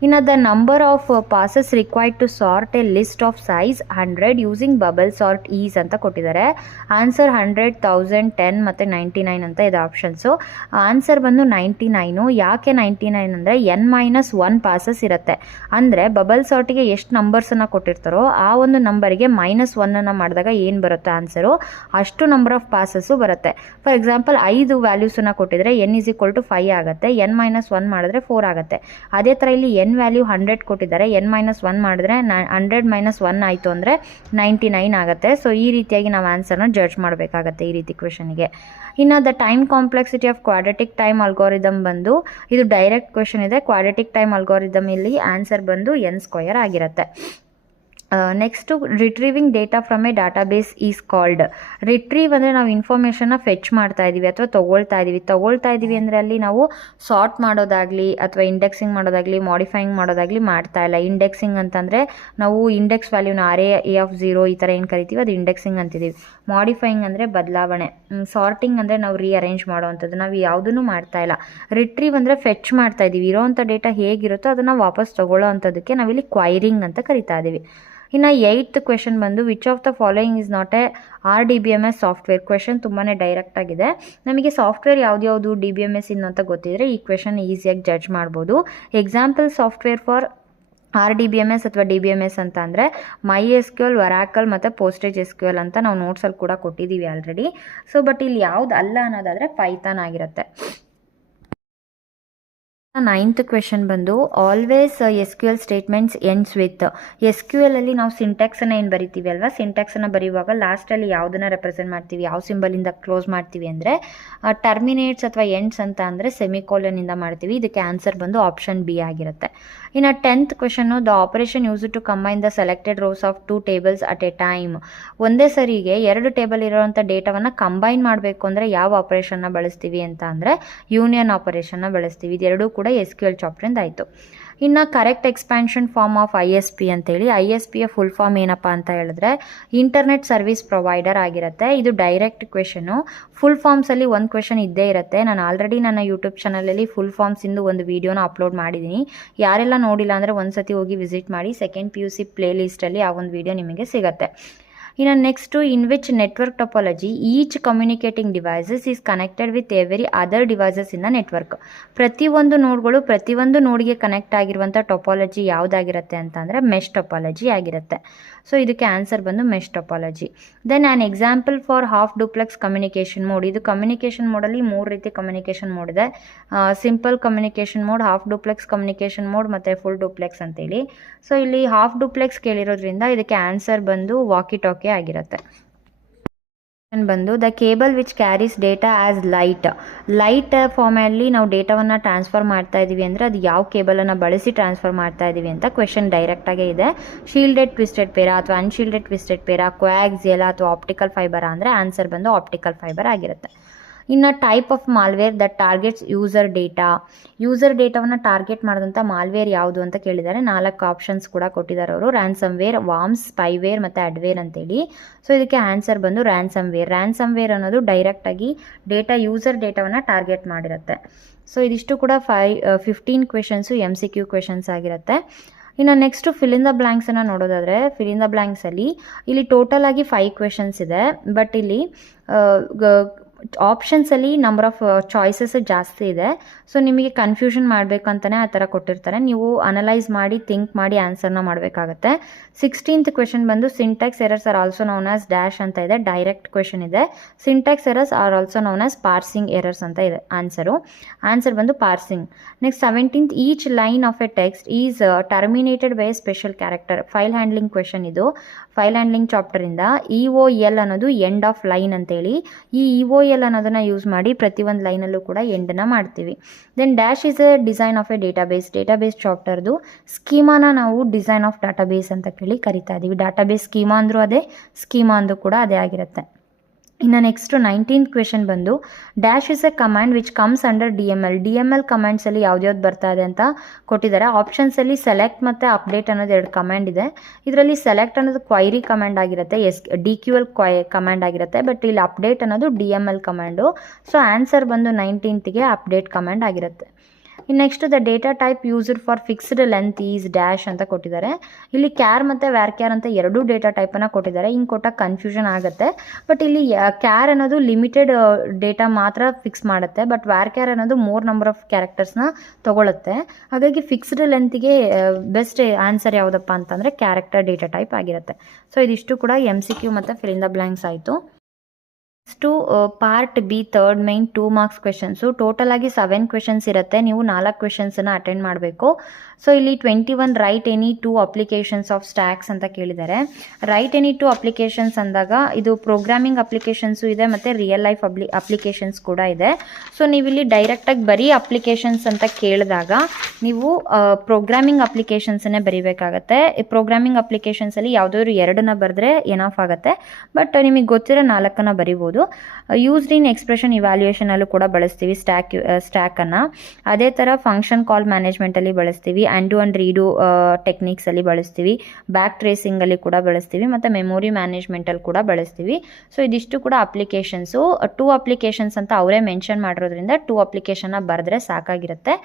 ಇನ್ನು the number of passes required to sort a list of size 100 using bubble sort is ಅಂತ ಕೊಟ್ಟಿದ್ದಾರೆ. ಆನ್ಸರ್ 100 1000 10 ಮತ್ತು 99 ಅಂತ ಇದೆ ಆಪ್ಷನ್ಸು. ಆನ್ಸರ್ ಬಂದು 99. ಯಾಕೆ 99 ಅಂದರೆ N-1 ಪಾಸಸ್ ಇರುತ್ತೆ. ಅಂದರೆ ಬಬಲ್ ಸಾರ್ಟಿಗೆ ಎಷ್ಟು ನಂಬರ್ಸನ್ನು ಕೊಟ್ಟಿರ್ತಾರೋ ಆ ಒಂದು ನಂಬರಿಗೆ -1 ಮಾಡಿದಾಗ ಏನು ಬರುತ್ತೆ ಆನ್ಸರು ಅಷ್ಟು ನಂಬರ್ ಆಫ್ ಪಾಸಸ್ಸು ಬರುತ್ತೆ. ಫಾರ್ ಎಕ್ಸಾಂಪಲ್ 5 ವ್ಯಾಲ್ಯೂಸನ್ನು ಕೊಟ್ಟಿದ್ರೆ N = 5 ಆಗುತ್ತೆ, N-1 ಮಾಡಿದ್ರೆ 4 ಆಗುತ್ತೆ. ಅದೇ ಥರ ಇಲ್ಲಿ N ವ್ಯಾಲ್ಯೂ 100 ಕೊಟ್ಟಿದ್ದಾರೆ, N-1 ಮಾಡಿದ್ರೆ 100 - 1 ಆಯಿತು ಅಂದರೆ 99 ಆಗುತ್ತೆ. ಸೊ ಈ ರೀತಿಯಾಗಿ ನಾವು ಆನ್ಸರ್ನ ಜಡ್ಜ್ ಮಾಡಬೇಕಾಗತ್ತೆ ಈ ರೀತಿ ಕ್ವೆಶನ್ಗೆ. ಇನ್ನು the time complexity of quadratic time algorithm ಬಂದು ಇದು ಡೈರೆಕ್ಟ್ ಕ್ವೆಶನ್ ಇದೆ. ಕ್ವಾಡ್ರಾಟಿಕ್ ಟೈಮ್ ಅಲ್ಗೋರಿದಮ್ ಇಲ್ಲಿ ಆನ್ಸರ್ ಬಂದು N² ಆಗಿರುತ್ತೆ. Next retrieving data from a database is called. Retrieve ಅಂದರೆ ನಾವು ಇನ್ಫಾರ್ಮೇಷನ್ನ ಫೆಚ್ ಮಾಡ್ತಾ ಇದ್ದೀವಿ ಅಥವಾ ತೊಗೊಳ್ತಾ ಇದ್ದೀವಿ ಅಂದರೆ ಅಲ್ಲಿ ನಾವು ಸಾರ್ಟ್ ಮಾಡೋದಾಗಲಿ ಅಥವಾ ಇಂಡೆಕ್ಸಿಂಗ್ ಮಾಡೋದಾಗಲಿ ಮಾಡಿಫೈಯಿಂಗ್ ಮಾಡೋದಾಗಲಿ ಮಾಡ್ತಾ ಇಲ್ಲ. ಇಂಡೆಕ್ಸಿಂಗ್ ಅಂತಂದರೆ ನಾವು ಇಂಡೆಕ್ಸ್ ವ್ಯಾಲ್ಯೂನ A(0) ಈ ಥರ ಏನು ಕರಿತೀವಿ ಅದು ಇಂಡೆಕ್ಸಿಂಗ್ ಅಂತಿದ್ದೀವಿ. ಮಾಡಿಫೈಯಿಂಗ್ ಅಂದರೆ ಬದಲಾವಣೆ. ಸಾರ್ಟಿಂಗ್ ಅಂದರೆ ನಾವು ರೀಅರೇಂಜ್ ಮಾಡೋವಂಥದ್ದು. ನಾವು ಯಾವುದನ್ನು ಮಾಡ್ತಾ ಇಲ್ಲ. ರಿಟ್ರೀವ್ ಅಂದರೆ ಫೆಚ್ ಮಾಡ್ತಾ ಇದ್ದೀವಿ. ಇರೋವಂಥ ಡೇಟಾ ಹೇಗಿರುತ್ತೋ ಅದನ್ನು ವಾಪಸ್ ತೊಗೊಳ್ಳೋ ಅಂಥದ್ದಕ್ಕೆ ನಾವಿಲ್ಲಿ ಕ್ವೈರಿಂಗ್ ಅಂತ ಕರಿತಾ ಇದ್ದೀವಿ. ಇನ್ನು 8th ಕ್ವೆಶನ್ ಬಂದು which of the following is not A RDBMS software. Question ತುಂಬಾ ಡೈರೆಕ್ಟ್ ಆಗಿದೆ. ನಮಗೆ ಸಾಫ್ಟ್ವೇರ್ ಯಾವ್ದು DBMS ಇನ್ನು ಅಂತ ಗೊತ್ತಿದ್ರೆ ಈ ಕ್ವೆಶನ್ ಈಸಿಯಾಗಿ ಜಡ್ಜ್ ಮಾಡ್ಬೋದು. ಎಕ್ಸಾಂಪಲ್ ಸಾಫ್ಟ್ವೇರ್ ಫಾರ್ RDBMS ಅಥವಾ DBMS ಅಂತ ಅಂದರೆ MySQL, Oracle ಮತ್ತು PostgreSQL ಅಂತ ನಾವು ನೋಟ್ಸಲ್ಲಿ ಕೂಡ ಕೊಟ್ಟಿದ್ದೀವಿ ಆಲ್ರೆಡಿ. ಸೊ ಬಟ್ ಇಲ್ಲಿ ಯಾವ್ದು ಅಲ್ಲ ಅನ್ನೋದಾದರೆ ಪೈಥಾನ್ ಆಗಿರುತ್ತೆ. 9th ಕ್ವೆಶನ್ ಬಂದು always SQL statements ends with. SQL ಅಲ್ಲಿ ನಾವು ಸಿಂಟ್ಯಾಕ್ಸನ್ನು ಏನು ಬರಿತೀವಿ ಅಲ್ವಾ, ಸಿಂಟ್ಯಾಕ್ಸನ್ನು ಬರೆಯುವಾಗ ಲಾಸ್ಟಲ್ಲಿ ಯಾವುದನ್ನು ರೆಪ್ರೆಸೆಂಟ್ ಮಾಡ್ತೀವಿ, ಯಾವ ಸಿಂಬಲಿಂದ ಕ್ಲೋಸ್ ಮಾಡ್ತೀವಿ ಅಂದರೆ ಟರ್ಮಿನೇಟ್ಸ್ ಅಥವಾ ಎಂಡ್ಸ್ ಅಂತ ಅಂದರೆ ಸೆಮಿಕೋಲನಿಂದ ಮಾಡ್ತೀವಿ. ಇದಕ್ಕೆ ಆನ್ಸರ್ ಬಂದು ಆಪ್ಷನ್ ಬಿ ಆಗಿರುತ್ತೆ. ಇನ್ನು 10th question the operation use to combine the selected rows of 2 tables at a time. ಒಂದೇ ಸರಿಗೆ 2 ಟೇಬಲ್ ಇರೋವಂಥ ಡೇಟಾವನ್ನು ಕಂಬೈನ್ ಮಾಡಬೇಕು ಅಂದರೆ ಯಾವ ಆಪರೇಷನ್ನ ಬಳಸ್ತೀವಿ ಅಂತ ಅಂದರೆ ಯೂನಿಯನ್ ಆಪರೇಷನ್ನ ಬಳಸ್ತೀವಿ. ಇದೆರಡೂ ಕೂಡ SQL ಚಾಪ್ಟ್ರಿಂದ ಆಯಿತು. ಇನ್ನು correct expansion form of ISP ಅಂತೇಳಿ, ISPಯ ಫುಲ್ ಫಾರ್ಮ್ ಏನಪ್ಪ ಅಂತ ಹೇಳಿದ್ರೆ ಇಂಟರ್ನೆಟ್ ಸರ್ವಿಸ್ ಪ್ರೊವೈಡರ್ ಆಗಿರುತ್ತೆ. ಇದು ಡೈರೆಕ್ಟ್ ಕ್ವೆಶನು. ಫುಲ್ ಫಾರ್ಮ್ಸಲ್ಲಿ ಒಂದು ಕ್ವೆಶನ್ ಇದ್ದೇ ಇರುತ್ತೆ. ನಾನು ಆಲ್ರೆಡಿ ನನ್ನ ಯೂಟ್ಯೂಬ್ ಚಾನಲಲ್ಲಿ ಫುಲ್ ಫಾರ್ಮ್ಸಿಂದು ಒಂದು ವೀಡಿಯೋನ ಅಪ್ಲೋಡ್ ಮಾಡಿದ್ದೀನಿ. ಯಾರೆಲ್ಲ ನೋಡಿಲ್ಲ ಅಂದರೆ ಒಂದು ಸತಿ ಹೋಗಿ ವಿಸಿಟ್ ಮಾಡಿ. ಸೆಕೆಂಡ್ PUC ಪ್ಲೇ ಲಿಸ್ಟಲ್ಲಿ ಆ ಒಂದು ವೀಡಿಯೋ ನಿಮಗೆ ಸಿಗುತ್ತೆ. ಇನ್ನು next in which network topology each communicating devices is connected with every other devices in the network. ಪ್ರತಿಯೊಂದು ನೋಡ್ಗಳು ಪ್ರತಿಯೊಂದು ನೋಡ್ಗೆ ಕನೆಕ್ಟ್ ಆಗಿರುವಂಥ ಟೊಪಾಲಜಿ ಯಾವುದಾಗಿರುತ್ತೆ ಅಂತ ಅಂದರೆ ಮೆಶ್ ಟೊಪಾಲಜಿ ಆಗಿರುತ್ತೆ. ಸೊ ಇದಕ್ಕೆ ಆನ್ಸರ್ ಬಂದು mesh topology. Then an example for half duplex communication mode. ಇದು ಕಮ್ಯುನಿಕೇಷನ್ ಮೋಡಲ್ಲಿ 3 ರೀತಿ ಕಮ್ಯುನಿಕೇಷನ್ ಮೋಡ್ ಇದೆ. Simple communication mode, half duplex communication mode ಮತ್ತು ಫುಲ್ ಡುಪ್ಲೆಕ್ಸ್ ಅಂತೇಳಿ. ಸೊ ಇಲ್ಲಿ ಹಾಫ್ ಡುಪ್ಲೆಕ್ಸ್ ಕೇಳಿರೋದ್ರಿಂದ ಇದಕ್ಕೆ ಆನ್ಸರ್ ಬಂದು ವಾಕಿ ಟಾಕಿ ಆಗಿರುತ್ತೆ. ಬಂದು the cable which carries data as light ಫಾರ್ಮಲ್ಲಿ ನಾವು ಡೇಟಾವನ್ನು ಟ್ರಾನ್ಸ್ಫರ್ ಮಾಡ್ತಾ ಇದ್ದೀವಿ ಅಂದರೆ ಅದು ಯಾವ ಕೇಬಲನ್ನು ಬಳಸಿ ಟ್ರಾನ್ಸ್ಫರ್ ಮಾಡ್ತಾ ಇದ್ದೀವಿ ಅಂತ ಕ್ವೆಶನ್ ಡೈರೆಕ್ಟಾಗೇ ಇದೆ. ಶೀಲ್ಡೆಡ್ ಟ್ವಿಸ್ಟೆಡ್ ಪೇರಾ ಅಥವಾ ಅನ್ಶೀಲ್ಡೆಡ್ ಟ್ವಿಸ್ಟೆಡ್ ಪೇರಾ, ಕೋಆಕ್ಸಿಯಲ್ ಅಥವಾ ಆಪ್ಟಿಕಲ್ ಫೈಬರ್ ಅಂದರೆ ಆನ್ಸರ್ ಬಂದು ಆಪ್ಟಿಕಲ್ ಫೈಬರ್ ಆಗಿರುತ್ತೆ. ಇನ್ನು type of malware that targets user ಡೇಟಾವನ್ನು ಟಾರ್ಗೆಟ್ ಮಾಡಿದಂಥ ಮಾಲ್ವೇರ್ ಯಾವುದು ಅಂತ ಕೇಳಿದ್ದಾರೆ. 4 ಆಪ್ಷನ್ಸ್ ಕೂಡ ಕೊಟ್ಟಿದ್ದಾರೆ ಅವರು. ರ್ಯಾನ್ಸಮ್ವೇರ್, ವಾರ್ಮ್ಸ್, ಸ್ಪೈವೇರ್ ಮತ್ತು ಅಡ್ವೇರ್ ಅಂತೇಳಿ. ಸೊ ಇದಕ್ಕೆ ಆನ್ಸರ್ ಬಂದು ರ್ಯಾನ್ಸಮ್ವೇರ್ ಅನ್ನೋದು ಡೈರೆಕ್ಟಾಗಿ ಯೂಸರ್ ಡೇಟಾವನ್ನು ಟಾರ್ಗೆಟ್ ಮಾಡಿರುತ್ತೆ. ಸೊ ಇದಿಷ್ಟು ಕೂಡ 15 ಕ್ವೆಶನ್ಸು MCQ ಕ್ವೆಶನ್ಸ್ ಆಗಿರುತ್ತೆ. ಇನ್ನು ನೆಕ್ಸ್ಟು ಫಿಲ್ ಇನ್ ದ ಬ್ಲ್ಯಾಂಕ್ಸನ್ನು ನೋಡೋದಾದರೆ, ಫಿಲ್ ಇನ್ ದ ಬ್ಲ್ಯಾಂಕ್ಸಲ್ಲಿ ಇಲ್ಲಿ ಟೋಟಲ್ ಆಗಿ 5 ಕ್ವೆಶನ್ಸ್ ಇದೆ. ಬಟ್ ಇಲ್ಲಿ ಆಪ್ಷನ್ಸಲ್ಲಿ ನಂಬರ್ ಆಫ್ ಚಾಯ್ಸಸ್ ಜಾಸ್ತಿ ಇದೆ. ಸೊ ನಿಮಗೆ ಕನ್ಫ್ಯೂಷನ್ ಮಾಡಬೇಕಂತಲೇ ಆ ಥರ ಕೊಟ್ಟಿರ್ತಾರೆ. ನೀವು ಅನಲೈಸ್ ಮಾಡಿ ಥಿಂಕ್ ಮಾಡಿ ಆನ್ಸರ್ನ ಮಾಡಬೇಕಾಗತ್ತೆ. 16th ಕ್ವೆಶನ್ ಬಂದು syntax errors are also known as dash ಅಂತ ಇದೆ. ಡೈರೆಕ್ಟ್ ಕ್ವೆಶನ್ ಇದೆ. Syntax errors are also known as parsing errors ಅಂತ ಇದೆ ಆನ್ಸರ್ ಬಂದು parsing. Next 17th each line of A text is terminated by A special character. File handling question ಇದು. File handling ಚಾಪ್ಟರಿಂದ EOL ಅನ್ನೋದು end of line ಅಂತೇಳಿ. ಈ EOL ಅನ್ನೋದನ್ನು use ಮಾಡಿ ಪ್ರತಿಯೊಂದು ಲೈನಲ್ಲೂ ಕೂಡ ಎಂಡನ್ನು ಮಾಡ್ತೀವಿ. Then dash is a design of a database ಚಾಪ್ಟರ್ದು. ಸ್ಕೀಮಾನ ನಾವು ಡಿಸೈನ್ ಆಫ್ ಡಾಟಾಬೇಸ್ ಅಂತ ಕರಿತಾ ಇದ್ದೀವಿ. ಡಾಟಾಬೇಸ್ ಸ್ಕೀಮಾ ಅಂದರೂ ಅದೇ, ಸ್ಕೀಮಾ ಅಂದರೂ ಕೂಡ ಅದೇ ಆಗಿರುತ್ತೆ. ಇನ್ನು ನೆಕ್ಸ್ಟು 19th ಕ್ವೆಶನ್ ಬಂದು dash is A command which comes under DML ಕಮಾಂಡ್ಸಲ್ಲಿ ಯಾವ್ದು ಬರ್ತಾ ಇದೆ ಅಂತ ಕೊಟ್ಟಿದ್ದಾರೆ. ಆಪ್ಷನ್ಸಲ್ಲಿ ಸೆಲೆಕ್ಟ್ ಮತ್ತು ಅಪ್ಡೇಟ್ ಅನ್ನೋದು 2 ಕಮಾಂಡ್ ಇದೆ. ಇದರಲ್ಲಿ ಸೆಲೆಕ್ಟ್ ಅನ್ನೋದು ಕ್ವೈರಿ ಕಮಾಂಡ್ ಆಗಿರುತ್ತೆ, DQL ಕಮಾಂಡ್ ಆಗಿರುತ್ತೆ. ಬಟ್ ಇಲ್ಲಿ ಅಪ್ಡೇಟ್ ಅನ್ನೋದು DML ಕಮಾಂಡು. ಸೊ ಆನ್ಸರ್ ಬಂದು 19th ಅಪ್ಡೇಟ್ ಕಮಾಂಡ್ ಆಗಿರುತ್ತೆ. ಇನ್ನು next the data type used for fixed length is dash ಅಂತ ಕೊಟ್ಟಿದ್ದಾರೆ. ಇಲ್ಲಿ ಕ್ಯಾರ್ ಮತ್ತು ವ್ಯಾರ್ಕ್ಯಾರ್ ಅಂತ 2 ಡೇಟಾ ಟೈಪನ್ನು ಕೊಟ್ಟಿದ್ದಾರೆ. ಹಿಂಗೆ ಕೊಟ್ಟಾಗ ಕನ್ಫ್ಯೂಷನ್ ಆಗುತ್ತೆ. ಬಟ್ ಇಲ್ಲಿ ಕ್ಯಾರ್ ಅನ್ನೋದು ಲಿಮಿಟೆಡ್ ಡೇಟಾ ಮಾತ್ರ ಫಿಕ್ಸ್ ಮಾಡುತ್ತೆ. ಬಟ್ ವ್ಯಾರ್ಕ್ಯಾರ್ ಅನ್ನೋದು ಮೋರ್ ನಂಬರ್ ಆಫ್ ಕ್ಯಾರೆಕ್ಟರ್ಸ್ನ ತೊಗೊಳುತ್ತೆ. ಹಾಗಾಗಿ ಫಿಕ್ಸ್ಡ್ ಲೆಂತ್ಗೆ ಬೆಸ್ಟ್ ಆನ್ಸರ್ ಯಾವುದಪ್ಪ ಅಂತಂದರೆ ಕ್ಯಾರೆಕ್ಟರ್ ಡೇಟಾ ಟೈಪ್ ಆಗಿರುತ್ತೆ. ಸೊ ಇದಿಷ್ಟು ಕೂಡ MCQ ಮತ್ತು ಫಿಲ್ ಇನ್ ದ ಬ್ಲ್ಯಾಂಕ್ಸ್ ಆಯಿತು. Next part B third main 2 marks questions. Total ಆಗಿ 7 ಕ್ವೆಶನ್ಸ್ ಇರುತ್ತೆ. ನೀವು 4 ಕ್ವೆಶನ್ಸನ್ನು ಅಟೆಂಡ್ ಮಾಡಬೇಕು. ಸೊ ಇಲ್ಲಿ 21 right any 2 applications of stacks ಅಂತ ಕೇಳಿದ್ದಾರೆ. ರೈಟ್ ಎನಿ 2 ಅಪ್ಲಿಕೇಶನ್ಸ್ ಅಂದಾಗ ಇದು ಪ್ರೋಗ್ರಾಮಿಂಗ್ ಅಪ್ಲಿಕೇಶನ್ಸು ಇದೆ ಮತ್ತು ರಿಯಲ್ ಲೈಫ್ ಅಪ್ಲಿಕೇಶನ್ಸ್ ಕೂಡ ಇದೆ. ಸೊ ನೀವಿಲ್ಲಿ ಡೈರೆಕ್ಟಾಗಿ ಬರೀ ಅಪ್ಲಿಕೇಶನ್ಸ್ ಅಂತ ಕೇಳಿದಾಗ ನೀವು ಪ್ರೋಗ್ರಾಮಿಂಗ್ ಅಪ್ಲಿಕೇಶನ್ಸನ್ನೇ ಬರೀಬೇಕಾಗತ್ತೆ. ಈ ಪ್ರೋಗ್ರಾಮಿಂಗ್ ಅಪ್ಲಿಕೇಶನ್ಸಲ್ಲಿ ಯಾವುದಾದ್ರು 2ನ್ನ ಬರೆದ್ರೆ ಎನಫ್ ಆಗುತ್ತೆ. ಬಟ್ ನಿಮಗೆ ಗೊತ್ತಿರೋ 4ನ್ನ ಬರಿಬೋದು. ಯೂಸ್ಡ್ ಇನ್ ಎಕ್ಸ್ಪ್ರೆಷನ್ ಇವ್ಯಾಲ್ಯೂಯೇಷನಲ್ಲೂ ಕೂಡ ಬಳಸ್ತೀವಿ ಸ್ಟ್ಯಾಕನ್ನು. ಅದೇ ಥರ ಫಂಕ್ಷನ್ ಕಾಲ್ ಮ್ಯಾನೇಜ್ಮೆಂಟಲ್ಲಿ ಬಳಸ್ತೀವಿ, ಆ್ಯಂಡ್ ಟು ಆ್ಯಂಡ್ ರೀಡು ಟೆಕ್ನಿಕ್ಸಲ್ಲಿ ಬಳಸ್ತೀವಿ, ಬ್ಯಾಕ್ ಟ್ರೇಸಿಂಗಲ್ಲಿ ಕೂಡ ಬಳಸ್ತೀವಿ ಮತ್ತು ಮೆಮೊರಿ ಮ್ಯಾನೇಜ್ಮೆಂಟಲ್ಲಿ ಕೂಡ ಬಳಸ್ತೀವಿ. ಸೊ ಇದಿಷ್ಟು ಕೂಡ ಅಪ್ಲಿಕೇಶನ್ಸು. 2 ಅಪ್ಲಿಕೇಶನ್ಸ್ ಅಂತ ಅವರೇ ಮೆನ್ಷನ್ ಮಾಡಿರೋದ್ರಿಂದ 2 ಅಪ್ಲಿಕೇಶನ್ನ ಬರೆದ್ರೆ ಸಾಕಾಗಿರುತ್ತೆ.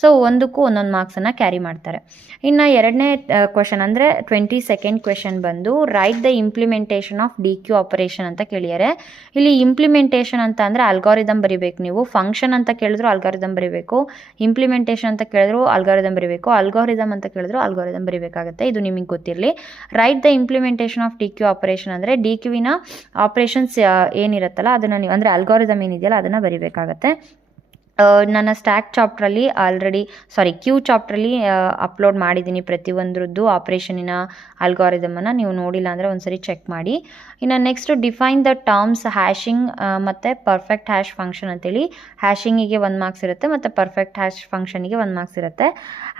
ಸೊ ಒಂದಕ್ಕೂ ಒಂದೊಂದು ಮಾರ್ಕ್ಸನ್ನು ಕ್ಯಾರಿ ಮಾಡ್ತಾರೆ. ಇನ್ನು ಎರಡನೇ ಕ್ವೆಶನ್ ಅಂದರೆ 22nd ಕ್ವೆಶನ್ ಬಂದು write the implementation of dequeue operation ಅಂತ ಕೇಳಿದ್ದಾರೆ. ಇಲ್ಲಿ ಇಂಪ್ಲಿಮೆಂಟೇಷನ್ ಅಂತ ಅಂದರೆ ಅಲ್ಗಾರಿದಮ್ ಬರೀಬೇಕು. ನೀವು ಫಂಕ್ಷನ್ ಅಂತ ಕೇಳಿದ್ರು ಅಲ್ಗಾರಿದಮ್ ಬರೀಬೇಕು, ಇಂಪ್ಲಿಮೆಂಟೇಷನ್ ಅಂತ ಕೇಳಿದ್ರು ಅಲ್ಗಾರಿದಮ್ ಬರೀಬೇಕು, ಅಲ್ಗಾರಿದಮ್ ಅಂತ ಕೇಳಿದ್ರು ಅಲ್ಗಾರಿದಮ್ ಬರೀಬೇಕಾಗುತ್ತೆ. ಇದು ನಿಮಗೆ ಗೊತ್ತಿರಲಿ. Write the implementation of dequeue operation ಅಂದರೆ ಡಿ ಕ್ಯೂವಿನ ಆಪರೇಷನ್ಸ್ ಏನಿರುತ್ತಲ್ಲ ಅದನ್ನು ನೀವು ಅಂದರೆ ಅಲ್ಗಾರಿದಮ್ ಏನಿದೆಯಲ್ಲ ಅದನ್ನು ಬರೀಬೇಕಾಗತ್ತೆ. ನನ್ನ ಸ್ಟ್ಯಾಕ್ ಚಾಪ್ಟ್ರಲ್ಲಿ ಕ್ಯೂ ಚಾಪ್ಟ್ರಲ್ಲಿ ಅಪ್ಲೋಡ್ ಮಾಡಿದ್ದೀನಿ ಪ್ರತಿಯೊಂದ್ರದ್ದು ಆಪ್ರೇಷನಿನ ಅಲ್ಗಾರಿದಮನ್ನು. ನೀವು ನೋಡಿಲ್ಲ ಅಂದರೆ ಒಂದ್ಸರಿ ಚೆಕ್ ಮಾಡಿ. ಇನ್ನು next define the terms hashing ಮತ್ತು ಪರ್ಫೆಕ್ಟ್ ಹ್ಯಾಶ್ ಫಂಕ್ಷನ್ ಅಂತೇಳಿ. ಹ್ಯಾಶಿಂಗಿಗೆ 1 ಮಾರ್ಕ್ಸ್ ಇರುತ್ತೆ ಮತ್ತು ಪರ್ಫೆಕ್ಟ್ ಹ್ಯಾಶ್ ಫಂಕ್ಷನಿಗೆ 1 ಮಾರ್ಕ್ಸ್ ಇರುತ್ತೆ.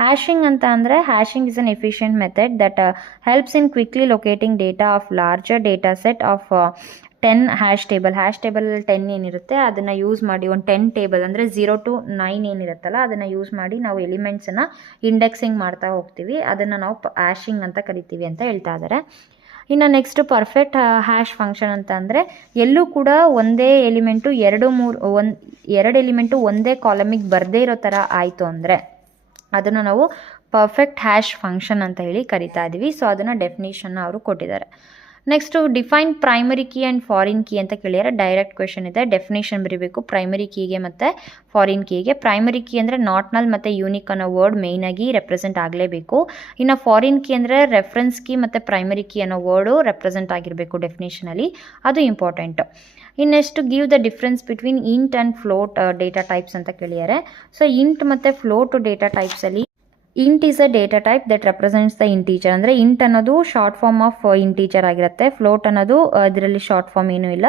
ಹ್ಯಾಶಿಂಗ್ ಅಂತ ಅಂದರೆ hashing is an efficient method that helps in quickly locating data of larger data set of 10 hash ಟೇಬಲಲ್ಲಿ 10 ಏನಿರುತ್ತೆ ಅದನ್ನು ಯೂಸ್ ಮಾಡಿ ಒಂದು 10 ಟೇಬಲ್ ಅಂದರೆ 0 to 9 ಏನಿರುತ್ತಲ್ಲ ಅದನ್ನು ಯೂಸ್ ಮಾಡಿ ನಾವು ಎಲಿಮೆಂಟ್ಸನ್ನು ಇಂಡೆಕ್ಸಿಂಗ್ ಮಾಡ್ತಾ ಹೋಗ್ತೀವಿ. ಅದನ್ನು ನಾವು ಹ್ಯಾಶಿಂಗ್ ಅಂತ ಕರಿತೀವಿ ಅಂತ ಹೇಳ್ತಾ ಇದ್ದಾರೆ. ಇನ್ನು ನೆಕ್ಸ್ಟ್ ಪರ್ಫೆಕ್ಟ್ ಹ್ಯಾಶ್ ಫಂಕ್ಷನ್ ಅಂತ ಅಂದರೆ ಎಲ್ಲೂ ಕೂಡ ಒಂದೇ ಎಲಿಮೆಂಟು 2 ಎಲಿಮೆಂಟು ಒಂದೇ ಕಾಲಮಿಗೆ ಬರದೇ ಇರೋ ಥರ ಆಯಿತು ಅಂದರೆ ಅದನ್ನು ನಾವು ಪರ್ಫೆಕ್ಟ್ ಹ್ಯಾಶ್ ಫಂಕ್ಷನ್ ಅಂತ ಹೇಳಿ ಕರಿತಾ ಇದ್ದೀವಿ. ಸೊ ಅದನ್ನು ಡೆಫಿನೇಷನ್ನ ಅವರು ಕೊಟ್ಟಿದ್ದಾರೆ. Next define primary key and foreign key ಅಂತ ಕೇಳಿದರೆ ಡೈರೆಕ್ಟ್ ಕ್ವೆಶನ್ ಇದೆ. ಡೆಫಿನೇಷನ್ ಬರೀಬೇಕು ಪ್ರೈಮರಿ ಕೀಗೆ ಮತ್ತು ಫಾರಿನ್ ಕೀಗೆ. ಪ್ರೈಮರಿ ಕೀ ಅಂದರೆ ನಾಟ್ ನಲ್ ಮತ್ತು ಯೂನಿಕ್ ಅನ್ನೋ ವರ್ಡ್ ಮೇಯ್ನಾಗಿ ರೆಪ್ರೆಸೆಂಟ್ ಆಗಲೇಬೇಕು. ಇನ್ನು ಫಾರಿನ್ ಕೀ ಅಂದರೆ ರೆಫರೆನ್ಸ್ ಕೀ ಮತ್ತು ಪ್ರೈಮರಿ ಕೀ ಅನ್ನೋ ವರ್ಡು ರೆಪ್ರೆಸೆಂಟ್ ಆಗಿರಬೇಕು ಡೆಫಿನೇಷನಲ್ಲಿ, ಅದು ಇಂಪಾರ್ಟೆಂಟ್. ಇನ್ನೆಷ್ಟು give the difference between int and float data types ಅಂತ ಕೇಳಿದ್ದಾರೆ. ಸೊ ಇಂಟ್ ಮತ್ತು float data ಟೈಪ್ಸಲ್ಲಿ int is a data type that represents the integer. ಅಂದರೆ ಇಂಟ್ ಅನ್ನೋದು ಶಾರ್ಟ್ ಫಾರ್ಮ್ ಆಫ್ ಇಂಟೀಜರ್ ಆಗಿರುತ್ತೆ. ಫ್ಲೋಟ್ ಅನ್ನೋದು ಇದರಲ್ಲಿ ಶಾರ್ಟ್ ಫಾರ್ಮ್ ಏನೂ ಇಲ್ಲ.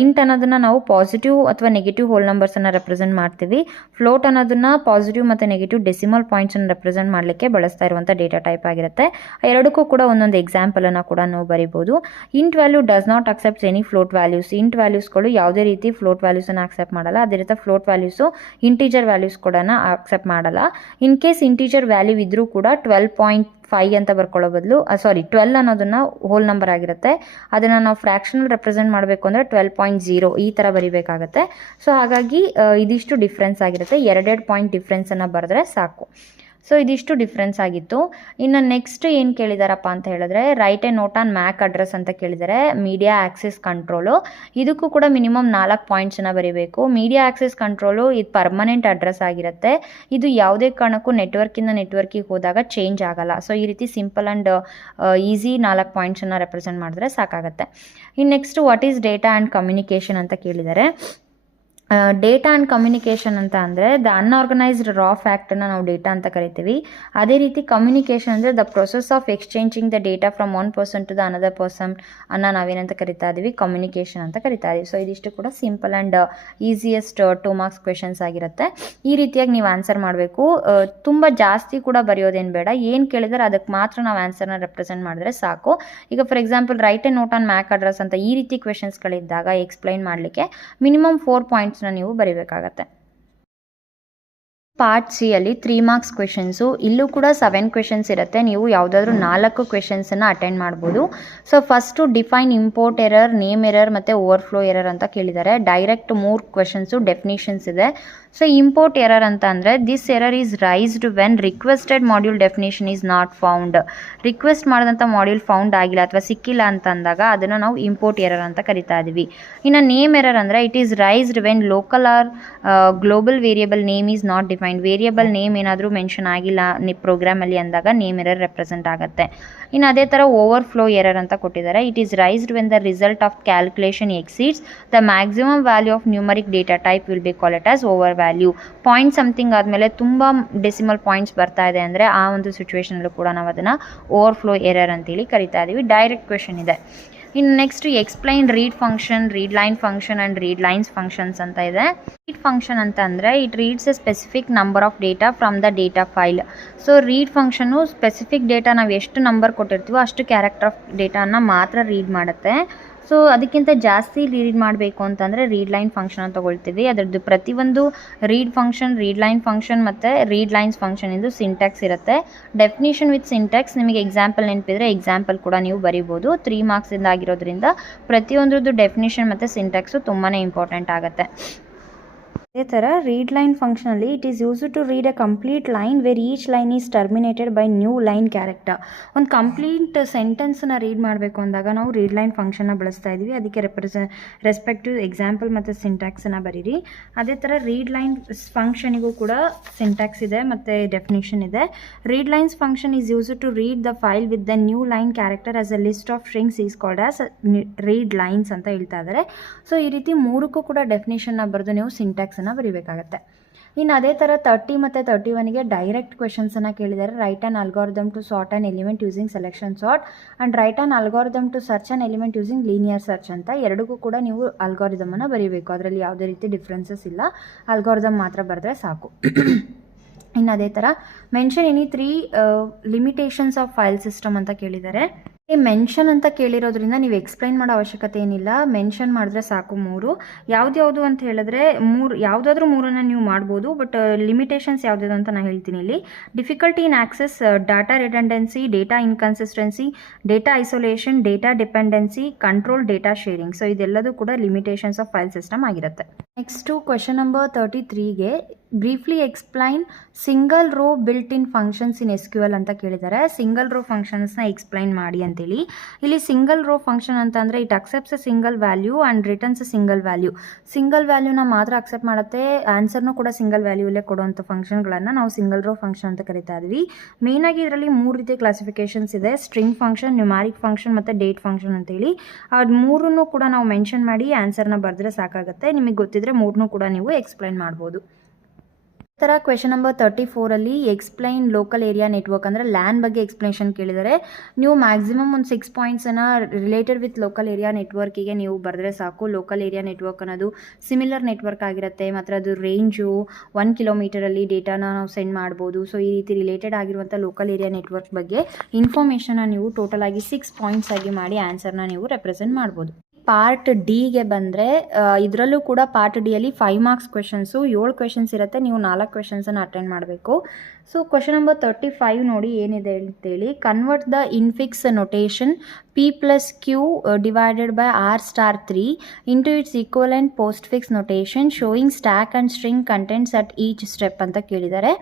ಇಂಟ್ ಅನ್ನೋದನ್ನು ನಾವು ಪಾಸಿಟಿವ್ ಅಥವಾ ನೆಗೆಟಿವ್ ಹೋಲ್ ನಂಬರ್ಸನ್ನು ರೆಪ್ರೆಸೆಂಟ್ ಮಾಡ್ತೀವಿ. ಫ್ಲೋಟ್ ಅನ್ನೋದನ್ನು ಪಾಸಿಟಿವ್ ಮತ್ತು ನೆಗೆಟಿವ್ ಡೆಸಿಮಲ್ ಪಾಯಿಂಟ್ಸನ್ನು ರೆಪ್ರೆಸೆಂಟ್ ಮಾಡಲಿಕ್ಕೆ ಬಳಸ್ತಾ ಇರುವಂಥ ಡೇಟಾ ಟೈಪ್ ಆಗಿರುತ್ತೆ. ಎರಡಕ್ಕೂ ಕೂಡ ಒಂದೊಂದು ಎಕ್ಸಾಂಪಲನ್ನು ಕೂಡ ನಾವು ಬರಿಬೋದು. Int value does not accept any float values. Int ವ್ಯಾಲ್ಯೂಸ್ಗಳು ಯಾವುದೇ ರೀತಿ ಫ್ಲೋಟ್ ವ್ಯಾಲ್ಯೂಸನ್ನು ಅಕ್ಸೆಪ್ಟ್ ಮಾಡಲ್ಲ. ಅದೇ ರೀತಿ ಫ್ಲೋಟ್ ವ್ಯಾಲ್ಯೂಸು ಇಂಟೀಜರ್ ವ್ಯಾಲ್ಯೂಸ್ ಕೂಡ ಅಕ್ಸೆಪ್ಟ್ ಮಾಡಲ್ಲ. ಇನ್ ಕೇಸ್ ಇಂಟೀಜರ್ ವ್ಯಾಲ್ಯೂ ಇದ್ರೂ ಕೂಡ 12.5 ಅಂತ ಬರ್ಕೊಳ್ಳೋ ಬದಲು 12 ಅನ್ನೋದನ್ನ ಹೋಲ್ ನಂಬರ್ ಆಗಿರುತ್ತೆ. ಅದನ್ನು ನಾವು ಫ್ರ್ಯಾಕ್ಷನಲ್ ರೆಪ್ರೆಸೆಂಟ್ ಮಾಡಬೇಕು ಅಂದರೆ 12.0 ಈ ಥರ ಬರಿಬೇಕಾಗತ್ತೆ. ಸೊ ಹಾಗಾಗಿ ಇದಿಷ್ಟು ಡಿಫ್ರೆನ್ಸ್ ಆಗಿರುತ್ತೆ. 2 ಪಾಯಿಂಟ್ ಡಿಫ್ರೆನ್ಸನ್ನು ಬರೆದ್ರೆ ಸಾಕು. ಸೊ ಇದಿಷ್ಟು ಡಿಫ್ರೆನ್ಸ್ ಆಗಿತ್ತು. ಇನ್ನು ನೆಕ್ಸ್ಟ್ ಏನು ಕೇಳಿದಾರಪ್ಪ ಅಂತ ಹೇಳಿದ್ರೆ write a note on MAC address ಅಂತ ಕೇಳಿದ್ದಾರೆ. ಮೀಡಿಯಾ ಆಕ್ಸೆಸ್ ಕಂಟ್ರೋಲು, ಇದಕ್ಕೂ ಕೂಡ ಮಿನಿಮಮ್ 4 ಪಾಯಿಂಟ್ಸನ್ನು ಬರೀಬೇಕು. ಮೀಡಿಯಾ ಆಕ್ಸೆಸ್ ಕಂಟ್ರೋಲು ಇದು ಪರ್ಮನೆಂಟ್ ಅಡ್ರೆಸ್ ಆಗಿರುತ್ತೆ. ಇದು ಯಾವುದೇ ಕಾರಣಕ್ಕೂ ನೆಟ್ವರ್ಕಿಂದ ನೆಟ್ವರ್ಕಿಗೆ ಹೋದಾಗ ಚೇಂಜ್ ಆಗಲ್ಲ. ಸೊ ಈ ರೀತಿ ಸಿಂಪಲ್ ಆ್ಯಂಡ್ ಈಸಿ 4 ಪಾಯಿಂಟ್ಸನ್ನು ರೆಪ್ರೆಸೆಂಟ್ ಮಾಡಿದ್ರೆ ಸಾಕಾಗುತ್ತೆ. ಇನ್ನು next what is data and communication ಅಂತ ಕೇಳಿದ್ದಾರೆ. ಡೇಟಾ ಆ್ಯಂಡ್ ಕಮ್ಯುನಿಕೇಷನ್ ಅಂತ ಅಂದರೆ ದ ಅನ್ಆರ್ಗನೈಸ್ಡ್ ರಾ ಫ್ಯಾಕ್ಟನ್ನು ನಾವು ಡೇಟಾ ಅಂತ ಕರಿತೀವಿ. ಅದೇ ರೀತಿ ಕಮ್ಯುನಿಕೇಷನ್ ಅಂದರೆ the process of exchanging the data from one person to the another person ಅನ್ನ ನಾವೇನಂತ ಕರಿತಾ ಇದ್ದೀವಿ, ಕಮ್ಯುನಿಕೇಷನ್ ಅಂತ ಕರಿತಾ ಇದ್ದೀವಿ. ಸೊ ಇದಿಷ್ಟು ಕೂಡ simple and easiest 2 marks questions ಆಗಿರುತ್ತೆ. ಈ ರೀತಿಯಾಗಿ ನೀವು ಆನ್ಸರ್ ಮಾಡಬೇಕು. ತುಂಬ ಜಾಸ್ತಿ ಕೂಡ ಬರೆಯೋದೇನು ಬೇಡ. ಏನು ಕೇಳಿದರೆ ಅದಕ್ಕೆ ಮಾತ್ರ ನಾವು ಆನ್ಸರ್ನ ರೆಪ್ರೆಸೆಂಟ್ ಮಾಡಿದ್ರೆ ಸಾಕು. ಈಗ for example write a note on MAC address ಅಂತ ಈ ರೀತಿ ಕ್ವೆಶನ್ಸ್ಗಳಿದ್ದಾಗ ಎಕ್ಸ್ಪ್ಲೈನ್ ಮಾಡಲಿಕ್ಕೆ ಮಿನಿಮಮ್ 4 ಪಾಯಿಂಟ್ಸ್ನ ನೀವು ಬರೀಬೇಕಾಗತ್ತೆ. ಪಾರ್ಟ್ ಸಿ ಅಲ್ಲಿ 3 ಮಾರ್ಕ್ಸ್ ಕ್ವೆಶನ್ಸು. ಇಲ್ಲೂ ಕೂಡ 7 ಕ್ವೆಶನ್ಸ್ ಇರುತ್ತೆ. ನೀವು ಯಾವುದಾದ್ರೂ 4 ಕ್ವೆಶನ್ಸನ್ನು ಅಟೆಂಡ್ ಮಾಡ್ಬೋದು. So first define import error, name error ಮತ್ತು ಓವರ್ಫ್ಲೋ ಎರರ್ ಅಂತ ಕೇಳಿದ್ದಾರೆ. ಡೈರೆಕ್ಟ್ 3 ಕ್ವೆಶನ್ಸು ಡೆಫಿನೇಷನ್ಸ್ ಇದೆ. ಸೊ ಇಂಪೋರ್ಟ್ ಎರರ್ ಅಂತ ಅಂದರೆ this error is raised when requested module definition is not found. Request ಮಾಡಿದಂಥ ಮಾಡ್ಯೂಲ್ ಫೌಂಡ್ ಆಗಿಲ್ಲ ಅಥವಾ ಸಿಕ್ಕಿಲ್ಲ ಅಂತ ಅಂದಾಗ ಅದನ್ನು ನಾವು ಇಂಪೋರ್ಟ್ ಎರರ್ ಅಂತ ಕರಿತಾ ಇದ್ದೀವಿ. ಇನ್ನು ನೇಮ್ ಎರರ್ ಅಂದರೆ it is raised when local or global variable name is not define defined. Variable name ಏನಾದರೂ ಮೆನ್ಷನ್ ಆಗಿಲ್ಲ ಪ್ರೋಗ್ರಾಮಲ್ಲಿ ಅಂದಾಗ ನೇಮ್ ಎರರ್ ರೆಪ್ರೆಸೆಂಟ್ ಆಗುತ್ತೆ. ಇನ್ನು ಅದೇ ಥರ ಓವರ್ಫ್ಲೋ ಎರರ್ ಅಂತ ಕೊಟ್ಟಿದ್ದಾರೆ. It is raised when the result of calculation exceeds the maximum value of numeric data type will be call it as over value. Point something ಆದಮೇಲೆ ತುಂಬ ಡೆಸಿಮಲ್ ಪಾಯಿಂಟ್ಸ್ ಬರ್ತಾ ಇದೆ ಅಂದರೆ ಆ ಒಂದು ಸಿಚುವೇಷನಲ್ಲೂ ಕೂಡ ನಾವು ಅದನ್ನು ಓವರ್ಫ್ಲೋ ಎರರ್ ಅಂತೇಳಿ ಕರಿತಾ ಇದ್ದೀವಿ. ಡೈರೆಕ್ಟ್ ಕ್ವೆಶನ್ ಇದೆ. ಇನ್ನು next explain read function, read line function and read lines functions ಅಂತ ಇದೆ. ರೀಡ್ ಫಂಕ್ಷನ್ ಅಂತ ಅಂದರೆ it reads a specific number of data from the data file. So read function specific data ನಾವು ಎಷ್ಟು number ಕೊಟ್ಟಿರ್ತೀವೋ ಅಷ್ಟು character of ಡೇಟಾನ ಮಾತ್ರ read ಮಾಡುತ್ತೆ. So ಅದಕ್ಕಿಂತ ಜಾಸ್ತಿ ರೀಡ್ ಮಾಡಬೇಕು ಅಂತಂದರೆ ರೀಡ್ ಲೈನ್ ಫಂಕ್ಷನ್ ಅಂತ ತೊಗೊಳ್ತೀವಿ. ಅದರದ್ದು ಪ್ರತಿಯೊಂದು read function, read line function ಮತ್ತು ರೀಡ್ ಲೈನ್ಸ್ ಫಂಕ್ಷನ್ ಇಂದು ಸಿಂಟ್ಯಾಕ್ಸ್ ಇರುತ್ತೆ. ಡೆಫಿನಿಷನ್ ವಿತ್ ಸಿಂಟ್ಯಾಕ್ಸ್ ನಿಮಗೆ ಎಕ್ಸಾಂಪಲ್ ನೆನಪಿದ್ರೆ ಎಕ್ಸಾಂಪಲ್ ಕೂಡ ನೀವು ಬರಿಬೋದು. 3 ಮಾರ್ಕ್ಸಿಂದ ಆಗಿರೋದ್ರಿಂದ ಪ್ರತಿಯೊಂದ್ರದ್ದು ಡೆಫಿನಿಷನ್ ಮತ್ತು ಸಿಂಟ್ಯಾಕ್ಸು ತುಂಬಾ ಇಂಪಾರ್ಟೆಂಟ್ ಆಗುತ್ತೆ. ಅದೇ ಥರ ರೀಡ್ ಲೈನ್ ಫಂಕ್ಷನಲ್ಲಿ it is use to read a complete line where each line is terminated by new line character. ಒಂದು ಕಂಪ್ಲೀಟ್ ಸೆಂಟೆನ್ಸನ್ನ ರೀಡ್ ಮಾಡಬೇಕು ಅಂದಾಗ ನಾವು ರೀಡ್ ಲೈನ್ ಫಂಕ್ಷನ್ನ ಬಳಸ್ತಾ ಇದ್ವಿ. ಅದಕ್ಕೆ ರೆಸ್ಪೆಕ್ಟಿವ್ ಎಕ್ಸಾಂಪಲ್ ಮತ್ತು ಸಿಂಟ್ಯಾಕ್ಸನ್ನು ಬರೀರಿ. ಅದೇ ಥರ ರೀಡ್ ಲೈನ್ ಫಂಕ್ಷನಿಗೂ ಕೂಡ ಸಿಂಟ್ಯಾಕ್ಸ್ ಇದೆ ಮತ್ತು ಡೆಫಿನಿಷನ್ ಇದೆ. Read lines function is use to read the file with the new line character as a list of strings is called as read lines ಅಂತ ಹೇಳ್ತಾ ಇದ್ದಾರೆ. ಸೊ ಈ ರೀತಿ ಮೂರಕ್ಕೂ ಕೂಡ ಡೆಫಿನಿಷನ್ನ ಬರೆದು ನೀವು ಸಿಂಟ್ಯಾಕ್ಸ್ ಬರೀಬೇಕಾಗತ್ತೆ. ಇನ್ನು ಅದೇ ಥರ 30 ಮತ್ತು 31ಗೆ ಡೈರೆಕ್ಟ್ ಕ್ವೆಶನ್ಸನ್ನು ಕೇಳಿದ್ದಾರೆ. Write an algorithm to sort an element using selection sort and write an algorithm to search an element using linear search ಅಂತ. ಎರಡಕ್ಕೂ ಕೂಡ ನೀವು ಅಲ್ಗಾರಿದಮನ್ನು ಬರೀಬೇಕು. ಅದರಲ್ಲಿ ಯಾವುದೇ ರೀತಿ ಡಿಫ್ರೆನ್ಸಸ್ ಇಲ್ಲ, ಅಲ್ಗಾರಿದಮ್ ಮಾತ್ರ ಬರೆದ್ರೆ ಸಾಕು. ಇನ್ನು ಅದೇ ಥರ mention any 3 limitations of file system ಅಂತ ಕೇಳಿದ್ದಾರೆ. ಈ ಮೆನ್ಷನ್ ಅಂತ ಕೇಳಿರೋದ್ರಿಂದ ನೀವು ಎಕ್ಸ್ಪ್ಲೈನ್ ಮಾಡೋ ಅವಶ್ಯಕತೆ ಏನಿಲ್ಲ, ಮೆನ್ಷನ್ ಮಾಡಿದ್ರೆ ಸಾಕು. 3 ಯಾವ್ದು ಅಂತ ಹೇಳಿದ್ರೆ ಯಾವುದಾದ್ರೂ 3 ನೀವು ಮಾಡ್ಬೋದು. ಬಟ್ ಲಿಮಿಟೇಷನ್ಸ್ ಯಾವ್ದು ಅಂತ ನಾನು ಹೇಳ್ತೀನಿ ಇಲ್ಲಿ. Difficulty in access, data redundancy, data inconsistency, data isolation, data dependency, control, data sharing. So ಇದೆಲ್ಲದೂ ಕೂಡ ಲಿಮಿಟೇಷನ್ಸ್ ಆಫ್ ಫೈಲ್ ಸಿಸ್ಟಮ್ ಆಗಿರುತ್ತೆ. ನೆಕ್ಸ್ಟು ಕ್ವೆಶನ್ ನಂಬರ್ 33ಗೆ briefly explain single row built in functions in SQL ಅಂತ ಕೇಳಿದ್ದಾರೆ. Single rho ಫಂಕ್ಷನ್ಸ್ನ explain ಮಾಡಿ ಅಂತೇಳಿ. ಇಲ್ಲಿ single rho function ಅಂತ ಅಂದರೆ it accepts a single value and returns a single value. Single ವ್ಯಾಲ್ಯೂನ ಮಾತ್ರ ಅಕ್ಸೆಪ್ಟ್ ಮಾಡುತ್ತೆ, ಆನ್ಸರ್ನೂ ಕೂಡ ಸಿಂಗಲ್ ವ್ಯಾಲ್ಯೂಲ್ಲೇ ಕೊಡುವಂಥ ಫಂಕ್ಷನ್ಗಳನ್ನು ನಾವು ಸಿಂಗಲ್ ರೋ ಫಂಕ್ಷನ್ ಅಂತ ಕರಿತಾ ಇದ್ವಿ. ಮೇಯ್ನಾಗಿ ಇದರಲ್ಲಿ 3 ರೀತಿ ಕ್ಲಾಸಿಫಿಕೇಷನ್ಸ್ ಇದೆ. ಸ್ಟ್ರಿಂಗ್ ಫಂಕ್ಷನ್, ನ್ಯೂಮಾರಿಕ್ ಫಂಕ್ಷನ್ ಮತ್ತು ಡೇಟ್ ಫಂಕ್ಷನ್ ಅಂತೇಳಿ. ಅದು 3 ಕೂಡ ನಾವು ಮೆನ್ಷನ್ ಮಾಡಿ ಆನ್ಸರ್ನ ಬರೆದ್ರೆ ಸಾಕಾಗುತ್ತೆ. ನಿಮಗೆ ಗೊತ್ತಿದ್ರೆ 3 ಕೂಡ ನೀವು ಎಕ್ಸ್ಪ್ಲೈನ್ ಮಾಡ್ಬೋದು. ಈ ಥರ ಕ್ವೆಶನ್ ನಂಬರ್ 34ಅಲ್ಲಿ ಎಕ್ಸ್ಪ್ಲೈನ್ ಲೋಕಲ್ ಏರಿಯಾ ನೆಟ್ವರ್ಕ್ ಅಂದರೆ ಲ್ಯಾನ್ ಬಗ್ಗೆ ಎಕ್ಸ್ಪ್ಲನೇಷನ್ ಕೇಳಿದರೆ ನೀವು ಮ್ಯಾಕ್ಸಿಮಮ್ ಒಂದು 6 ಪಾಯಿಂಟ್ಸನ್ನು ರಿಲೇಟೆಡ್ ವಿತ್ ಲೋಕಲ್ ಏರಿಯಾ ನೆಟ್ವರ್ಕಿಗೆ ನೀವು ಬರೆದ್ರೆ ಸಾಕು. ಲೋಕಲ್ ಏರಿಯಾ ನೆಟ್ವರ್ಕ್ ಅನ್ನೋದು ಸಿಮಿಲರ್ ನೆಟ್ವರ್ಕ್ ಆಗಿರುತ್ತೆ ಮತ್ತು ಅದು ರೇಂಜು 1 ಕಿಲೋಮೀಟರಲ್ಲಿ ಡೇಟಾನ ನಾವು ಸೆಂಡ್ ಮಾಡ್ಬೋದು. ಸೊ ಈ ರೀತಿ ರಿಲೇಟೆಡ್ ಆಗಿರುವಂಥ ಲೋಕಲ್ ಏರಿಯಾ ನೆಟ್ವರ್ಕ್ ಬಗ್ಗೆ ಇನ್ಫಾರ್ಮೇಷನ್ನ ನೀವು ಟೋಟಲ್ ಆಗಿ 6 ಪಾಯಿಂಟ್ಸ್ ಆಗಿ ಮಾಡಿ ಆನ್ಸರ್ನ ನೀವು ರೆಪ್ರೆಸೆಂಟ್ ಮಾಡ್ಬೋದು. ಪಾರ್ಟ್ ಡಿಗೆ ಬಂದರೆ ಇದರಲ್ಲೂ ಕೂಡ ಪಾರ್ಟ್ ಡಿಯಲ್ಲಿ 5 ಮಾರ್ಕ್ಸ್ ಕ್ವೆಶನ್ಸು 7 ಕ್ವೆಶನ್ಸ್ ಇರುತ್ತೆ. ನೀವು 4 ಕ್ವೆಶನ್ಸನ್ನು ಅಟೆಂಡ್ ಮಾಡಬೇಕು. ಸೊ ಕ್ವೆಶನ್ ನಂಬರ್ 35 ನೋಡಿ ಏನಿದೆ ಅಂತೇಳಿ. Convert the infix notation P+Q divided by R*3 into its equivalent postfix notation showing stack and string contents at each step ಅಂತ ಕೇಳಿದ್ದಾರೆ.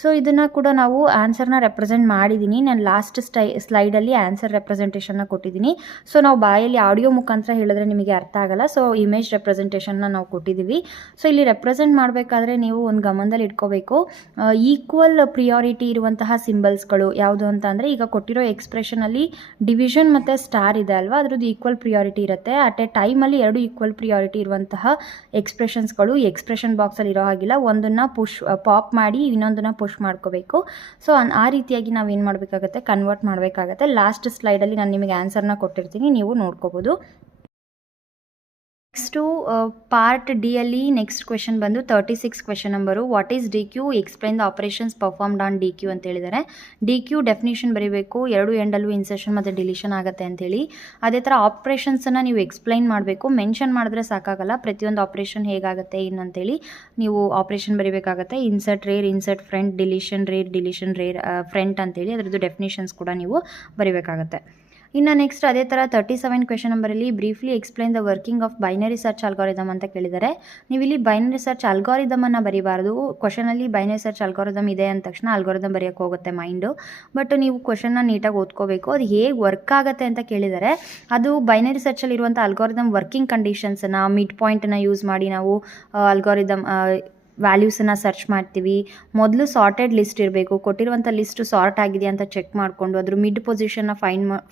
ಸೊ ಇದನ್ನು ಕೂಡ ನಾವು ಆನ್ಸರ್ನ ರೆಪ್ರೆಸೆಂಟ್ ಮಾಡಿದ್ದೀನಿ. ನಾನು ಲಾಸ್ಟ್ ಸ್ಲೈಡಲ್ಲಿ ಆನ್ಸರ್ ರೆಪ್ರೆಸೆಂಟೇಷನ್ನ ಕೊಟ್ಟಿದ್ದೀನಿ. ಸೊ ನಾವು ಬಾಯಲ್ಲಿ ಆಡಿಯೋ ಮುಖಾಂತರ ಹೇಳಿದ್ರೆ ನಿಮಗೆ ಅರ್ಥ ಆಗಲ್ಲ. ಸೊ ಇಮೇಜ್ ರೆಪ್ರೆಸೆಂಟೇಷನ್ನ ನಾವು ಕೊಟ್ಟಿದ್ದೀವಿ. ಸೊ ಇಲ್ಲಿ ರೆಪ್ರೆಸೆಂಟ್ ಮಾಡಬೇಕಾದ್ರೆ ನೀವು ಒಂದು ಗಮನದಲ್ಲಿ ಇಟ್ಕೋಬೇಕು, ಈಕ್ವಲ್ ಪ್ರಿಯಾರಿಟಿ ಇರುವಂತಹ ಸಿಂಬಲ್ಸ್ಗಳು ಯಾವುದು ಅಂತ ಅಂದರೆ, ಈಗ ಕೊಟ್ಟಿರೋ ಎಕ್ಸ್ಪ್ರೆಷನಲ್ಲಿ ಡಿವಿಷನ್ ಮತ್ತು ಸ್ಟಾರ್ ಇದೆ ಅಲ್ವಾ, ಅದ್ರದ್ದು ಈಕ್ವಲ್ ಪ್ರಿಯಾರಿಟಿ ಇರುತ್ತೆ. ಅಟ್ ಎ ಟೈಮಲ್ಲಿ 2 ಈಕ್ವಲ್ ಪ್ರಿಯಾರಿಟಿ ಇರುವಂತಹ ಎಕ್ಸ್ಪ್ರೆಷನ್ಸ್ಗಳು ಎಕ್ಸ್ಪ್ರೆಷನ್ ಬಾಕ್ಸಲ್ಲಿ ಇರೋ ಹಾಗಿಲ್ಲ. ಒಂದನ್ನು ಪಾಪ್ ಮಾಡಿ ಇನ್ನೊಂದನ್ನು ಪುಷ್ ಮಾಡ್ಕೋಬೇಕು. ಸೊ ಆ ರೀತಿಯಾಗಿ ನಾವು ಏನು ಮಾಡಬೇಕಾಗತ್ತೆ, ಕನ್ವರ್ಟ್ ಮಾಡಬೇಕಾಗತ್ತೆ. ಲಾಸ್ಟ್ ಸ್ಲೈಡಲ್ಲಿ ನಾನು ನಿಮಗೆ ಆನ್ಸರ್ನ ಕೊಟ್ಟಿರ್ತೀನಿ, ನೀವು ನೋಡ್ಕೋಬೋದು. ನೆಕ್ಸ್ಟು ಪಾರ್ಟ್ ಡಿಯಲ್ಲಿ ನೆಕ್ಸ್ಟ್ ಕ್ವೆಶನ್ ಬಂದು 36 question number. What is DQ, explain the operations performed on DQ ಅಂತ ಹೇಳಿದ್ದಾರೆ. DQ ಡೆಫಿನೇಷನ್ ಬರೀಬೇಕು, 2 ಎಂಡಲ್ಲೂ ಇನ್ಸರ್ಷನ್ ಮತ್ತು ಡಿಲೀಷನ್ ಆಗುತ್ತೆ ಅಂತೇಳಿ. ಅದೇ ಥರ ಆಪ್ರೇಷನ್ಸನ್ನು ನೀವು ಎಕ್ಸ್ಪ್ಲೈನ್ ಮಾಡಬೇಕು, ಮೆನ್ಷನ್ ಮಾಡಿದ್ರೆ ಸಾಕಾಗಲ್ಲ. ಪ್ರತಿಯೊಂದು ಆಪ್ರೇಷನ್ ಹೇಗಾಗುತ್ತೆ ಅಂತೇಳಿ ನೀವು ಆಪ್ರೇಷನ್ ಬರೀಬೇಕಾಗತ್ತೆ. Insert rear, insert front, deletion rear front ಅಂತೇಳಿ ಅದರದ್ದು ಡೆಫಿನೇಷನ್ಸ್ ಕೂಡ ನೀವು ಬರೀಬೇಕಾಗತ್ತೆ. ಇನ್ನು ನೆಕ್ಸ್ಟ್ ಅದೇ ಥರ 37 ಕ್ವೆಶನ್ ನಂಬರಲ್ಲಿ briefly explain the working of binary search algorithm ಅಂತ ಕೇಳಿದ್ದಾರೆ. ನೀವು ಇಲ್ಲಿ ಬೈನರಿ ಸರ್ಚ್ ಅಲ್ಗಾರಿದಮನ್ನು ಬರೀಬಾರ್ದು. ಕ್ವೆಶನಲ್ಲಿ ಬೈನರಿ ಸರ್ಚ್ ಅಲ್ಗಾರಿದಮ್ ಇದೆ ಅಂದ ತಕ್ಷಣ ಅಲ್ಗಾರಿದಮ್ ಬರೆಯೋಕ್ಕೆ ಹೋಗುತ್ತೆ ಮೈಂಡು. ಬಟ್ ನೀವು ಕ್ವೆಶನ್ನ ನೀಟಾಗಿ ಓದ್ಕೋಬೇಕು. ಅದು ಹೇಗೆ ವರ್ಕ್ ಆಗುತ್ತೆ ಅಂತ ಕೇಳಿದರೆ, ಅದು ಬೈನರಿ ಸರ್ಚಲ್ಲಿರುವಂಥ ಅಲ್ಗಾರಿದಮ್ ವರ್ಕಿಂಗ್ ಕಂಡೀಷನ್ಸನ್ನು ಮಿಡ್ ಪಾಯಿಂಟನ್ನು ಯೂಸ್ ಮಾಡಿ ನಾವು ಅಲ್ಗಾರಿದಮ್ ವ್ಯಾಲ್ಯೂಸನ್ನು ಸರ್ಚ್ ಮಾಡ್ತೀವಿ. ಮೊದಲು ಸಾರ್ಟೆಡ್ ಲಿಸ್ಟ್ ಇರಬೇಕು. ಕೊಟ್ಟಿರುವಂಥ ಲಿಸ್ಟು ಸಾರ್ಟ್ ಆಗಿದೆ ಅಂತ ಚೆಕ್ ಮಾಡಿಕೊಂಡು ಅದ್ರ ಮಿಡ್ ಪೊಸಿಷನ್ನ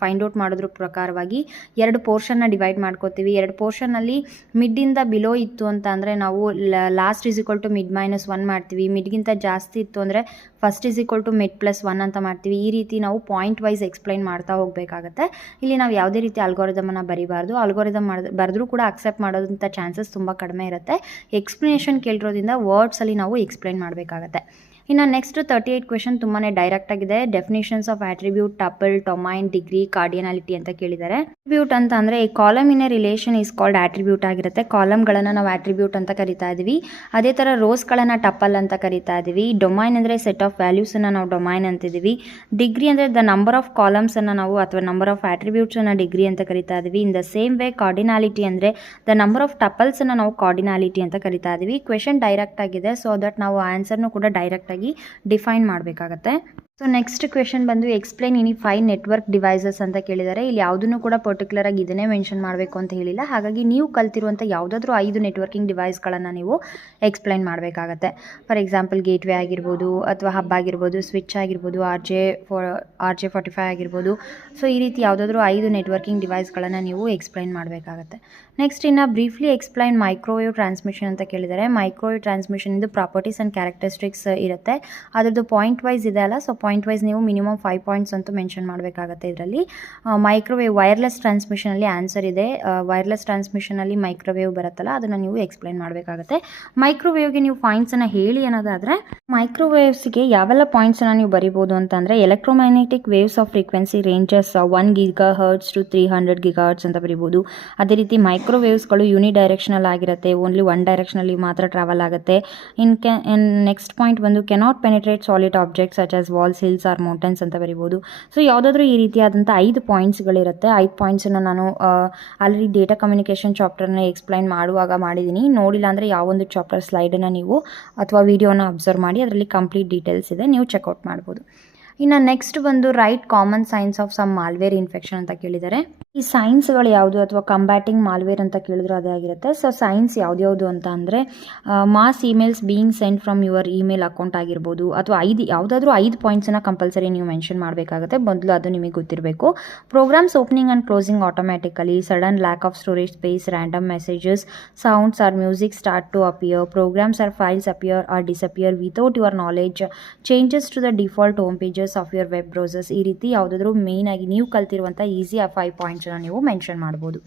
ಫೈಂಡ್ ಔಟ್ ಮಾಡೋದ್ರ ಪ್ರಕಾರವಾಗಿ 2 ಪೋರ್ಷನ್ನ ಡಿವೈಡ್ ಮಾಡ್ಕೋತೀವಿ. 2 ಪೋರ್ಷನಲ್ಲಿ ಮಿಡ್ಡಿಂದ ಬಿಲೋ ಇತ್ತು ಅಂತ ಅಂದರೆ ನಾವು last is equal to mid -1 ಮಾಡ್ತೀವಿ. ಮಿಡ್ಗಿಂತ ಜಾಸ್ತಿ ಇತ್ತು ಅಂದರೆ first is equal to mid +1 ಅಂತ ಮಾಡ್ತೀವಿ. ಈ ರೀತಿ ನಾವು ಪಾಯಿಂಟ್ ವೈಸ್ ಎಕ್ಸ್ಪ್ಲೈನ್ ಮಾಡ್ತಾ ಹೋಗಬೇಕಾಗತ್ತೆ. ಇಲ್ಲಿ ನಾವು ಯಾವುದೇ ರೀತಿ ಅಲ್ಗೋರಿದಮನ್ನು ಬರಿಬಾರ್ದು. ಅಲ್ಗೋರಿದಮ್ ಬರೆದ್ರೂ ಕೂಡ ಅಕ್ಸೆಪ್ಟ್ ಮಾಡೋದಂಥ ಚಾನ್ಸಸ್ ತುಂಬ ಕಡಿಮೆ ಇರುತ್ತೆ. ಎಕ್ಸ್ಪ್ಲನೇಷನ್ ಕೇಳಿರೋದ್ರಿಂದ ವರ್ಡ್ಸಲ್ಲಿ ನಾವು ಎಕ್ಸ್ಪ್ಲೈನ್ ಮಾಡಬೇಕಾಗತ್ತೆ. ಇನ್ನು ನೆಕ್ಸ್ಟ್ 38 ಕ್ವೆಶನ್ ತುಂಬಾ ಡೈರೆಕ್ಟ್ ಆಗಿದೆ. Definitions of attribute, tuple, domain, degree, cardinality ಅಂತ ಕೇಳಿದ್ದಾರೆ. ಆಟ್ರಿಬ್ಯೂಟ್ ಅಂತ ಅಂದರೆ ಈ column in a relation is called attribute ಆಗಿರುತ್ತೆ. ಕಾಲಮ್ಗಳನ್ನು ನಾವು ಆಟ್ರಿಬ್ಯೂಟ್ ಅಂತ ಕರಿತಾ ಇದ್ದೀವಿ. ಅದೇ ಥರ ರೋಸ್ಗಳನ್ನು ಟಪಲ್ ಅಂತ ಕರಿತಾ ಇದ್ದೀವಿ. ಡೊಮೈನ್ ಅಂದರೆ ಸೆಟ್ ಆಫ್ ವ್ಯಾಲ್ಯೂಸನ್ನು ನಾವು ಡೊಮೈನ್ ಅಂತಿದ್ದೀವಿ. ಡಿಗ್ರಿ ಅಂದರೆ ದ ನಂಬರ್ ಆಫ್ ಕಾಲಮ್ಸನ್ನು ನಾವು ಅಥವಾ ನಂಬರ್ ಆಫ್ ಆಟ್ರಿಬ್ಯೂಟ್ಸನ್ನು ಡಿಗ್ರಿ ಅಂತ ಕರಿತಾ ಇದ್ದೀವಿ. ಇನ್ ದ ಸೇಮ್ ವೇ ಕಾರ್ಡಿನಾಲಿಟಿ ಅಂದರೆ ದ ನಂಬರ್ ಆಫ್ ಟಪಲ್ಸನ್ನು ನಾವು ಕಾರ್ಡಿನಾಲಿಟಿ ಅಂತ ಕರಿತಾ ಇದ್ದೀವಿ. ಕ್ವೆಶನ್ ಡೈರೆಕ್ಟ್ ಆಗಿದೆ, ಸೊ ದಟ್ ನಾವು ಆನ್ಸರ್ನು ಕೂಡ ಡೈರೆಕ್ಟ್ ಆಗಿ ಡಿಫೈನ್ ಮಾಡಬೇಕಾಗತ್ತೆ. ಸೊ ನೆಕ್ಸ್ಟ್ ಕ್ವೆಶನ್ ಬಂದು ಎಕ್ಸ್ಪ್ಲೈನ್ ಎನಿ 5 ನೆಟ್ವರ್ಕ್ ಡಿವೈಸಸ್ ಅಂತ ಕೇಳಿದ್ದಾರೆ. ಇಲ್ಲಿ ಯಾವುದನ್ನು ಕೂಡ ಪರ್ಟಿಕ್ಯುಲರ್ ಆಗಿ ಇದನ್ನೇ ಮೆನ್ಷನ್ ಮಾಡಬೇಕು ಅಂತ ಹೇಳಿಲ್ಲ. ಹಾಗಾಗಿ ನೀವು ಕಲ್ತಿರುವಂಥ ಯಾವುದಾದ್ರೂ 5 ನೆಟ್ವರ್ಕಿಂಗ್ ಡಿವೈಸ್ಗಳನ್ನು ನೀವು ಎಕ್ಸ್ಪ್ಲೈನ್ ಮಾಡಬೇಕಾಗತ್ತೆ. ಫಾರ್ ಎಕ್ಸಾಂಪಲ್ ಗೇಟ್ವೇ ಆಗಿರ್ಬೋದು, ಅಥವಾ ಹಬ್ ಆಗಿರ್ಬೋದು, ಸ್ವಿಚ್ ಆಗಿರ್ಬೋದು, RJ45 ಆಗಿರ್ಬೋದು. ಸೊ ಈ ರೀತಿ ಯಾವುದಾದ್ರೂ 5 ನೆಟ್ವರ್ಕಿಂಗ್ ಡಿವೈಸ್ಗಳನ್ನು ನೀವು ಎಕ್ಸ್ಪ್ಲೈನ್ ಮಾಡಬೇಕಾಗತ್ತೆ. ನೆಕ್ಸ್ಟ್ ಇನ್ನು ಬ್ರೀಫ್ಲಿ ಎಕ್ಸ್ಪ್ಲೈನ್ ಮೈಕ್ರೋವೇವ್ ಟ್ರಾನ್ಸ್ಮಿಷನ್ ಅಂತ ಕೇಳಿದ್ದಾರೆ. ಮೈಕ್ರೋವೇವ್ ಟ್ರಾನ್ಸ್ಮಿಷನ್ ಇದು ಪ್ರಾಪರ್ಟೀಸ್ ಆ್ಯಂಡ್ ಕ್ಯಾರೆಕ್ಟರಿಸ್ಟಿಕ್ಸ್ ಇರುತ್ತೆ. ಅದರದ್ದು ಪಾಯಿಂಟ್ ವೈಸ್ ಇದೆ ಅಲ್ಲ, ಸೊ ಪಾಯಿಂಟ್ ವೈಸ್ ನೀವು ಮಿನಿಮಮ್ 5 ಪಾಯಿಂಟ್ಸ್ ಅಂತೂ ಮೆನ್ಷನ್ ಮಾಡಬೇಕಾಗತ್ತೆ. ಇದರಲ್ಲಿ ಮೈಕ್ರೋವೇವ್ ವೈರ್ಲೆಸ್ ಟ್ರಾನ್ಸ್ಮಿಷನಲ್ಲಿ ಆನ್ಸರ್ ಇದೆ. ವೈರ್ಲೆಸ್ ಟ್ರಾನ್ಸ್ಮಿಷನಲ್ಲಿ ಮೈಕ್ರೋವೇವ್ ಬರುತ್ತಲ್ಲ, ಅದನ್ನು ನೀವು ಎಕ್ಸ್ಪ್ಲೈನ್ ಮಾಡಬೇಕಾಗತ್ತೆ. ಮೈಕ್ರೋವೇವ್ಗೆ ನೀವು ಪಾಯಿಂಟ್ಸನ್ನು ಹೇಳಿ ಅನ್ನೋದಾದರೆ, ಮೈಕ್ರೋವೇವ್ಸ್ಗೆ ಯಾವೆಲ್ಲ ಪಾಯಿಂಟ್ಸನ್ನು ನೀವು ಬರಿಬೋದು ಅಂತಂದರೆ electromagnetic waves off frequency ranges 1 GHz to 300 GHz ಅಂತ ಬರಿಬೋದು. ಅದೇ ರೀತಿ ಮೈಕ್ರೋವೇವ್ಸ್ಗಳು ಯೂನಿಡೈರೆಕ್ಷನಲ್ ಆಗಿರುತ್ತೆ, ಓನ್ಲಿ ಒನ್ ಡೈರೆಕ್ಷನಲ್ಲಿ ಮಾತ್ರ ಟ್ರಾವೆಲ್ ಆಗುತ್ತೆ. ಇನ್ ನೆಕ್ಸ್ಟ್ ಪಾಯಿಂಟ್ ಬಂದು cannot penetrate solid objects such as walls, hills or mountains ಅಂತ ಬರಿಬೋದು. ಸೊ ಯಾವುದಾದ್ರೂ ಈ ರೀತಿಯಾದಂಥ 5 ಪಾಯಿಂಟ್ಸ್ಗಳಿರುತ್ತೆ. 5 ಪಾಯಿಂಟ್ಸನ್ನು ನಾನು ಆಲ್ರೆಡಿ ಡೇಟಾ ಕಮ್ಯುನಿಕೇಷನ್ ಚಾಪ್ಟರ್ನ ಎಕ್ಸ್ಪ್ಲೈನ್ ಮಾಡುವಾಗ ಮಾಡಿದ್ದೀನಿ. ನೋಡಿಲ್ಲ ಅಂದರೆ ಯಾವೊಂದು ಚಾಪ್ಟರ್ ಸ್ಲೈಡನ್ನು ನೀವು ಅಥವಾ ವಿಡಿಯೋನ ಅಬ್ಸರ್ವ್ ಮಾಡಿ, ಅದರಲ್ಲಿ ಕಂಪ್ಲೀಟ್ ಡೀಟೇಲ್ಸ್ ಇದೆ, ನೀವು ಚೆಕ್ಔಟ್ ಮಾಡ್ಬೋದು. ಇನ್ನು ನೆಕ್ಸ್ಟ್ ಬಂದು write common signs of some malware infection ಅಂತ ಕೇಳಿದ್ದಾರೆ. ಈ ಸೈನ್ಸ್ಗಳು ಯಾವುದು ಅಥವಾ ಕಂಬ್ಯಾಟಿಂಗ್ ಮಾಲ್ವೇರ್ ಅಂತ ಕೇಳಿದ್ರು ಅದೇ ಆಗಿರುತ್ತೆ. ಸೊ ಸೈನ್ಸ್ ಯಾವ್ದು ಅಂತ ಅಂದರೆ mass emails being send from your email account ಆಗಿರ್ಬೋದು, ಅಥವಾ ಯಾವುದಾದ್ರೂ 5 ಪಾಯಿಂಟ್ಸನ್ನು ಕಂಪಲ್ಸರಿ ನೀವು ಮೆನ್ಷನ್ ಮಾಡಬೇಕಾಗುತ್ತೆ. ಮೊದಲು ಅದು ನಿಮಗೆ ಗೊತ್ತಿರಬೇಕು. Programs opening and closing automatically, sudden lack of storage space, random messages, sounds or music start to appear, programs or files appear or disappear without your knowledge, changes to the default home pages of your web browsers. ಈ ರೀತಿ ಯಾವುದಾದ್ರೂ main ಆಗಿ ನೀವು ಕಲ್ತಿರುವಂಥ easy 5 ಪಾಯಿಂಟ್ಸನ್ನು ನೀವು mention ಮಾಡ್ಬೋದು.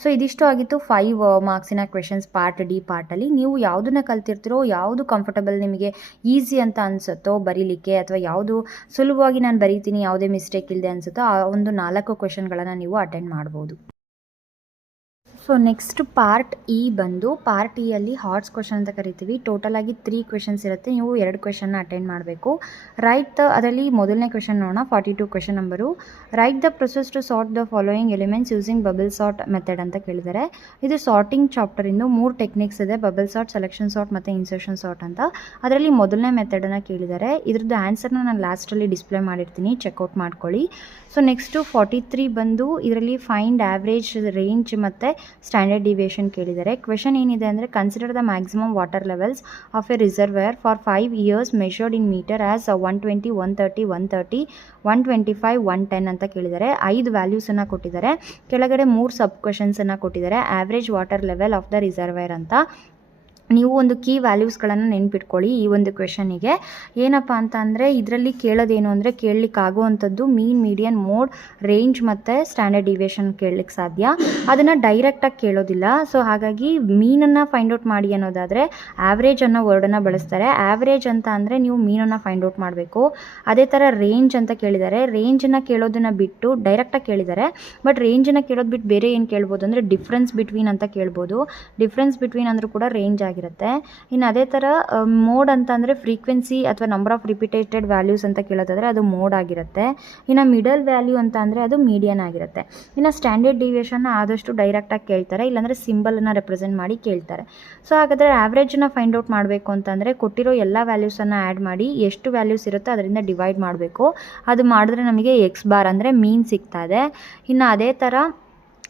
So ಇದಿಷ್ಟು ಆಗಿತ್ತು 5 ಮಾರ್ಕ್ಸಿನ questions part D ಪಾರ್ಟಲ್ಲಿ. ನೀವು ಯಾವುದನ್ನ ಕಲ್ತಿರ್ತೀರೋ, ಯಾವುದು ಕಂಫರ್ಟಬಲ್ ನಿಮಗೆ ಈಸಿ ಅಂತ ಅನಿಸುತ್ತೋ ಬರೀಲಿಕ್ಕೆ, ಅಥವಾ ಯಾವುದು ಸುಲಭವಾಗಿ ನಾನು ಬರೀತೀನಿ ಯಾವುದೇ ಮಿಸ್ಟೇಕ್ ಇಲ್ಲದೆ ಅನಿಸುತ್ತೋ ಆ ಒಂದು 4 ಕ್ವೆಶನ್ಗಳನ್ನು ನೀವು ಅಟೆಂಡ್ ಮಾಡ್ಬೋದು. ಸೊ ನೆಕ್ಸ್ಟ್ ಪಾರ್ಟ್ ಇ ಬಂದು, ಪಾರ್ಟ್ ಇಯಲ್ಲಿ ಹಾಟ್ಸ್ ಕ್ವೆಶನ್ ಅಂತ ಕರಿತೀವಿ. ಟೋಟಲ್ ಆಗಿ 3 ಕ್ವೆಶನ್ಸ್ ಇರುತ್ತೆ. ನೀವು 2 ಕ್ವೆಶನ್ನ ಅಟೆಂಡ್ ಮಾಡಬೇಕು. ಅದರಲ್ಲಿ ಮೊದಲನೇ ಕ್ವೆಶನ್ ನೋಡೋಣ. 42 question number. Write the process to sort the following elements using bubble sort method ಅಂತ ಕೇಳಿದ್ದಾರೆ. ಇದು ಸಾರ್ಟಿಂಗ್ ಚಾಪ್ಟರಿಂದು 3 ಟೆಕ್ನಿಕ್ಸ್ ಇದೆ, ಬಬಲ್ ಸಾರ್ಟ್, ಸೆಲೆಕ್ಷನ್ ಸಾರ್ಟ್ ಮತ್ತು ಇನ್ಸರ್ಷನ್ ಸಾರ್ಟ್ ಅಂತ. ಅದರಲ್ಲಿ ಮೊದಲನೇ ಮೆಥಡನ್ನು ಕೇಳಿದ್ದಾರೆ. ಇದ್ರದ್ದು ಆನ್ಸರ್ನ ನಾನು ಲಾಸ್ಟಲ್ಲಿ ಡಿಸ್ಪ್ಲೇ ಮಾಡಿರ್ತೀನಿ, ಚೆಕ್ಔಟ್ ಮಾಡ್ಕೊಳ್ಳಿ. ಸೊ ನೆಕ್ಸ್ಟು 43 ಬಂದು, ಇದರಲ್ಲಿ ಫೈಂಡ್ ಆವ್ರೇಜ್, ರೇಂಜ್ ಮತ್ತು ಸ್ಟ್ಯಾಂಡರ್ಡ್ ಡಿವಿಯೇಷನ್ ಕೇಳಿದ್ದಾರೆ. ಕ್ವೆಶನ್ ಏನಿದೆ ಅಂದರೆ consider the maximum water levels of a reservoir for 5 years measured in metre as 120, 130, 130, 125, 110 ಅಂತ ಕೇಳಿದ್ದಾರೆ. 5 ವ್ಯಾಲ್ಯೂಸನ್ನು ಕೊಟ್ಟಿದ್ದಾರೆ. ಕೆಳಗಡೆ 3 ಸಬ್ ಕ್ವೆಶನ್ಸನ್ನು ಕೊಟ್ಟಿದ್ದಾರೆ. Average water level of the reservoir ಅಂತ. ನೀವು ಒಂದು ಕೀ ವ್ಯಾಲ್ಯೂಸ್ಗಳನ್ನು ನೆನ್ಪಿಟ್ಕೊಳ್ಳಿ ಈ ಒಂದು ಕ್ವೆಶನಿಗೆ. ಏನಪ್ಪ ಅಂತ ಅಂದರೆ ಇದರಲ್ಲಿ ಕೇಳೋದೇನು ಅಂದರೆ ಕೇಳಲಿಕ್ಕಾಗುವಂಥದ್ದು ಮೀನ್, ಮೀಡಿಯನ್, ಮೋಡ್, ರೇಂಜ್ ಮತ್ತು ಸ್ಟ್ಯಾಂಡರ್ಡ್ ಡಿವಿಯೇಷನ್ ಕೇಳಲಿಕ್ಕೆ ಸಾಧ್ಯ. ಅದನ್ನು ಡೈರೆಕ್ಟಾಗಿ ಕೇಳೋದಿಲ್ಲ. ಸೊ ಹಾಗಾಗಿ ಮೀನನ್ನು ಫೈಂಡ್ ಔಟ್ ಮಾಡಿ ಅನ್ನೋದಾದರೆ ಆವ್ರೇಜ್ ಅನ್ನೋ ವರ್ಡನ್ನು ಬಳಸ್ತಾರೆ. ಆವ್ರೇಜ್ ಅಂತ ಅಂದರೆ ನೀವು ಮೀನನ್ನು ಫೈಂಡ್ ಔಟ್ ಮಾಡಬೇಕು. ಅದೇ ಥರ ರೇಂಜ್ ಅಂತ ಕೇಳಿದ್ದಾರೆ. ರೇಂಜನ್ನು ಕೇಳೋದನ್ನು ಬಿಟ್ಟು ಡೈರೆಕ್ಟಾಗಿ ಕೇಳಿದ್ದಾರೆ. ಬಟ್ ರೇಂಜನ್ನು ಕೇಳೋದು ಬಿಟ್ಟು ಬೇರೆ ಏನು ಕೇಳ್ಬೋದು ಅಂದರೆ ಡಿಫ್ರೆನ್ಸ್ ಬಿಟ್ವೀನ್ ಅಂತ ಕೇಳ್ಬೋದು. ಡಿಫ್ರೆನ್ಸ್ ಬಿಟ್ವೀನ್ ಅಂದರೂ ಕೂಡ ರೇಂಜ್ ಆಗಿರುತ್ತೆ. ಇನ್ನು ಅದೇ ಥರ ಮೋಡ್ ಅಂತ ಅಂದರೆ ಫ್ರೀಕ್ವೆನ್ಸಿ ಅಥವಾ ನಂಬರ್ ಆಫ್ ರಿಪೀಟೆಡ್ ವ್ಯಾಲ್ಯೂಸ್ ಅಂತ ಕೇಳೋದಾದರೆ ಅದು ಮೋಡ್ ಆಗಿರುತ್ತೆ. ಇನ್ನು ಮಿಡಲ್ ವ್ಯಾಲ್ಯೂ ಅಂತ ಅಂದರೆ ಅದು ಮೀಡಿಯನ್ ಆಗಿರುತ್ತೆ. ಇನ್ನು ಸ್ಟ್ಯಾಂಡರ್ಡ್ ಡಿವಿಯೇಷನ್ನ ಆದಷ್ಟು ಡೈರೆಕ್ಟಾಗಿ ಕೇಳ್ತಾರೆ, ಇಲ್ಲಾಂದರೆ ಸಿಂಬಲನ್ನು ರೆಪ್ರೆಸೆಂಟ್ ಮಾಡಿ ಕೇಳ್ತಾರೆ. ಸೊ ಹಾಗಾದರೆ ಆವ್ರೇಜನ್ನು ಫೈಂಡ್ ಔಟ್ ಮಾಡಬೇಕು ಅಂತಂದರೆ ಕೊಟ್ಟಿರೋ ಎಲ್ಲ ವ್ಯಾಲ್ಯೂಸನ್ನು ಆ್ಯಡ್ ಮಾಡಿ ಎಷ್ಟು ವ್ಯಾಲ್ಯೂಸ್ ಇರುತ್ತೋ ಅದರಿಂದ ಡಿವೈಡ್ ಮಾಡಬೇಕು. ಅದು ಮಾಡಿದ್ರೆ ನಮಗೆ ಎಕ್ಸ್ ಬಾರ್ ಅಂದರೆ ಮೀನ್ ಸಿಗ್ತಾ ಇದೆ. ಇನ್ನು ಅದೇ ಥರ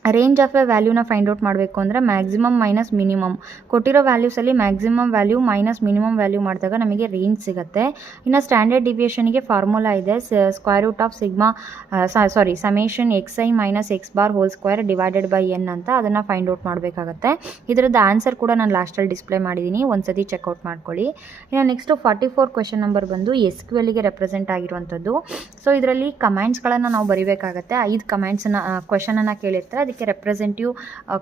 ರೇಂಜ್ ಆಫ್ ಎ ವ್ಯಾಲ್ಯೂನ ಫೈಂಡ್ ಔಟ್ ಮಾಡಬೇಕು ಅಂದರೆ ಮ್ಯಾಕ್ಸಿಮಮ್ ಮೈನಸ್ ಮಿನಿಮಮ್, ಕೊಟ್ಟಿರೋ ವ್ಯಾಲ್ಯೂಸಲ್ಲಿ maximum value minus minimum value ಮಾಡಿದಾಗ ನಮಗೆ ರೇಂಜ್ ಸಿಗುತ್ತೆ. ಇನ್ನು ಸ್ಟ್ಯಾಂಡರ್ಡ್ ಡಿವಿಯೇಷನ್ಗೆ ಫಾರ್ಮುಲಾ ಇದೆ, square root of summation xi minus x bar whole square divided by n ಅಂತ ಅದನ್ನು ಫೈಂಡ್ ಔಟ್ ಮಾಡಬೇಕಾಗತ್ತೆ. ಇದರದ್ದು ಆನ್ಸರ್ ಕೂಡ ನಾನು ಲಾಸ್ಟಲ್ಲಿ ಡಿಸ್ಪ್ಲೇ ಮಾಡಿದ್ದೀನಿ, ಒಂದ್ಸತಿ ಚೆಕ್ಔಟ್ ಮಾಡ್ಕೊಳ್ಳಿ. ಇನ್ನು ನೆಕ್ಸ್ಟು 44 ಕ್ವೆಶನ್ ನಂಬರ್ ಬಂದು SQLಗೆ ರೆಪ್ರೆಸೆಂಟ್ ಆಗಿರುವಂಥದ್ದು. ಸೊ ಇದರಲ್ಲಿ ಕಮೆಂಟ್ಸ್ಗಳನ್ನು ನಾವು ಬರೀಬೇಕಾಗತ್ತೆ. 5 ಕಮೆಂಟ್ಸನ್ನು ಕ್ವೆಶನನ್ನು ಕೇಳಿರ್ತಾರೆ, ಅದಕ್ಕೆ ರೆಪ್ರೆಸೆಂಟಿವ್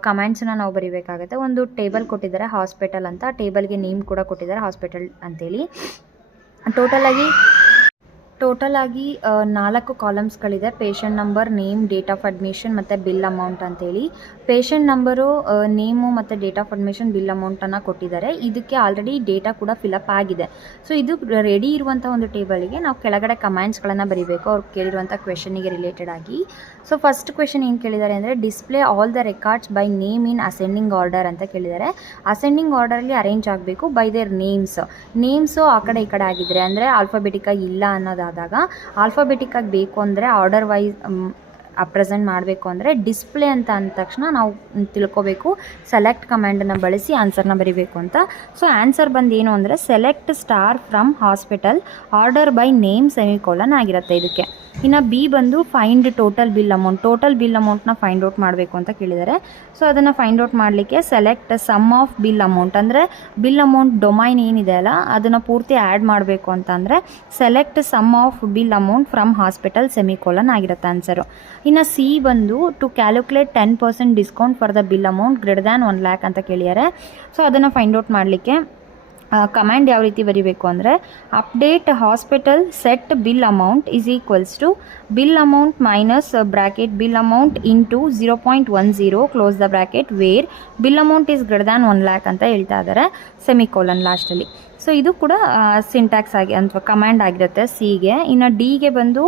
ಕಮೆಂಟ್ಸನ್ನ ನಾವು ಬರೀಬೇಕಾಗುತ್ತೆ. ಒಂದು ಟೇಬಲ್ ಕೊಟ್ಟಿದ್ದಾರೆ ಹಾಸ್ಪಿಟಲ್ ಅಂತ, ಟೇಬಲ್ಗೆ ನೇಮ್ ಕೂಡ ಕೊಟ್ಟಿದ್ದಾರೆ ಹಾಸ್ಪಿಟಲ್ ಅಂತೇಳಿ. ಟೋಟಲ್ ಆಗಿ 4 ಕಾಲಮ್ಸ್ಗಳಿದೆ. Patient number, name, date of admission ಮತ್ತು ಬಿಲ್ ಅಮೌಂಟ್ ಅಂತೇಳಿ. ಪೇಷಂಟ್ ನಂಬರು, ನೇಮು ಮತ್ತು ಡೇಟ್ ಆಫ್ ಅಡ್ಮಿಷನ್, ಬಿಲ್ ಅಮೌಂಟನ್ನು ಕೊಟ್ಟಿದ್ದಾರೆ. ಇದಕ್ಕೆ ಆಲ್ರೆಡಿ ಡೇಟಾ ಕೂಡ ಫಿಲಪ್ ಆಗಿದೆ. ಸೊ ಇದು ರೆಡಿ ಇರುವಂಥ ಒಂದು ಟೇಬಲಿಗೆ ನಾವು ಕೆಳಗಡೆ ಕಮೆಂಟ್ಸ್ಗಳನ್ನು ಬರೀಬೇಕು ಅವ್ರು ಕೇಳಿರುವಂಥ ಕ್ವೆಶನಿಗೆ ರಿಲೇಟೆಡ್ ಆಗಿ. ಸೊ ಫಸ್ಟ್ ಕ್ವೆಶನ್ ಏನು ಕೇಳಿದ್ದಾರೆ ಅಂದರೆ display all the records by name in ascending order ಅಂತ ಕೇಳಿದ್ದಾರೆ. ಅಸೆಂಡಿಂಗ್ ಆರ್ಡರಲ್ಲಿ ಅರೇಂಜ್ ಆಗಬೇಕು ಬೈ ದೇರ್ ನೇಮ್ಸು ಆ ಕಡೆ ಈ ಕಡೆ ಆಗಿದ್ರೆ ಅಂದರೆ ಆಲ್ಫಾಬೆಟಿಕಾಗಿ ಇಲ್ಲ ಅನ್ನೋದಾದಾಗ, ಆಲ್ಫಾಬೆಟಿಕಾಗಿ ಬೇಕು ಅಂದರೆ ಆರ್ಡರ್ ವೈಸ್ ಪ್ರೆಸೆಂಟ್ ಮಾಡಬೇಕು ಅಂದರೆ ಡಿಸ್ಪ್ಲೇ ಅಂತ ಅಂದ ತಕ್ಷಣ ನಾವು ತಿಳ್ಕೊಬೇಕು ಸೆಲೆಕ್ಟ್ ಕಮ್ಯಾಂಡನ್ನು ಬಳಸಿ ಆನ್ಸರ್ನ ಬರೀಬೇಕು ಅಂತ. ಸೊ ಆನ್ಸರ್ ಬಂದು ಏನು ಅಂದರೆ select star from hospital order by name semicolon ಆಗಿರುತ್ತೆ ಇದಕ್ಕೆ. ಇನ್ನು ಬಿ ಬಂದು ಫೈಂಡ್ ಟೋಟಲ್ ಬಿಲ್ ಅಮೌಂಟ್ನ ಫೈಂಡ್ ಔಟ್ ಮಾಡಬೇಕು ಅಂತ ಕೇಳಿದ್ದಾರೆ. ಸೊ ಅದನ್ನು ಫೈಂಡ್ ಔಟ್ ಮಾಡಲಿಕ್ಕೆ select sum of bill amount ಅಂದರೆ ಬಿಲ್ ಅಮೌಂಟ್ ಡೊಮೈನ್ ಏನಿದೆ ಅಲ್ಲ ಅದನ್ನು ಪೂರ್ತಿ ಆ್ಯಡ್ ಮಾಡಬೇಕು ಅಂತ ಅಂದರೆ select sum of bill amount from hospital semicolon ಆಗಿರುತ್ತೆ ಆನ್ಸರು. ಇನ್ನು ಸಿ ಬಂದು to calculate 10% discount for the bill amount greater than 1 lakh ಅಂತ ಕೇಳಿದ್ದಾರೆ. ಸೊ ಅದನ್ನು ಫೈಂಡ್ ಔಟ್ ಮಾಡಲಿಕ್ಕೆ ಕಮ್ಯಾಂಡ್ ಯಾವ ರೀತಿ ಬರೀಬೇಕು ಅಂದರೆ update hospital set bill amount is equals to bill amount minus bracket bill amount into 0.10 close the bracket where bill amount is greater than 1 lakh ಅಂತ ಹೇಳ್ತಾ ಇದ್ದಾರೆ ಸೆಮಿಕೋಲನ್ ಲಾಸ್ಟಲ್ಲಿ. ಸೊ ಇದು ಕೂಡ ಸಿಂಟ್ಯಾಕ್ಸ್ ಆಗಿ ಅಥವಾ ಕಮ್ಯಾಂಡ್ ಆಗಿರುತ್ತೆ ಸಿಗೆ. ಇನ್ನು ಡಿಗೆ ಬಂದು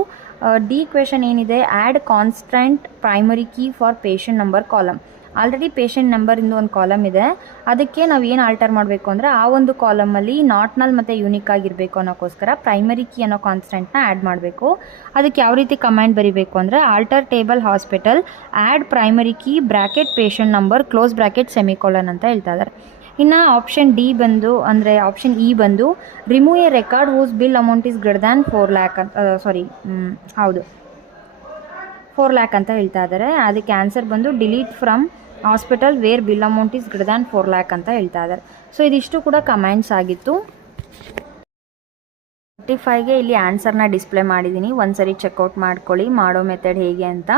ಡಿ ಕ್ವೆಶನ್ ಏನಿದೆ add constant primary key for patient number column. Already patient ನಂಬರಿಂದ ಒಂದು ಕಾಲಮ್ ಇದೆ, ಅದಕ್ಕೆ ನಾವು ಏನು ಆಲ್ಟರ್ ಮಾಡಬೇಕು ಅಂದರೆ ಆ ಒಂದು ಕಾಲಮಲ್ಲಿ ನಾಟ್ನಲ್ ಮತ್ತು ಯೂನಿಕ್ ಆಗಿರಬೇಕು ಅನ್ನೋಕ್ಕೋಸ್ಕರ ಪ್ರೈಮರಿ ಕೀ ಅನ್ನೋ ಕಾನ್ಸ್ಟೆಂಟ್ನ ಆ್ಯಡ್ ಮಾಡಬೇಕು. ಅದಕ್ಕೆ ಯಾವ ರೀತಿ ಕಮ್ಯಾಂಡ್ ಬರೀಬೇಕು ಅಂದರೆ alter table hospital add primary key bracket patient number close bracket semicolon ಅಂತ ಹೇಳ್ತಾ ಇದ್ದಾರೆ. ಇನ್ನು ಆಪ್ಷನ್ ಡಿ ಬಂದು ಅಂದರೆ ಆಪ್ಷನ್ ಇ ಬಂದು remove a record whose bill amount is greater than 4 lakh ಹೌದು 4 lakh ಅಂತ ಹೇಳ್ತಾ ಇದ್ದಾರೆ. ಅದಕ್ಕೆ ಆನ್ಸರ್ ಬಂದು delete from hospital where bill amount is greater than 4 lakh ಅಂತ ಹೇಳ್ತಾ ಇದ್ದಾರೆ. ಸೊ ಇದಿಷ್ಟು ಕೂಡ ಕಮೆಂಟ್ಸ್ ಆಗಿತ್ತು. 45ಗೆ ಇಲ್ಲಿ ಆನ್ಸರ್ನ ಡಿಸ್ಪ್ಲೇ ಮಾಡಿದ್ದೀನಿ, ಒಂದ್ಸರಿ ಚೆಕ್ಔಟ್ ಮಾಡ್ಕೊಳ್ಳಿ ಮಾಡೋ ಮೆಥಡ್ ಹೇಗೆ ಅಂತ.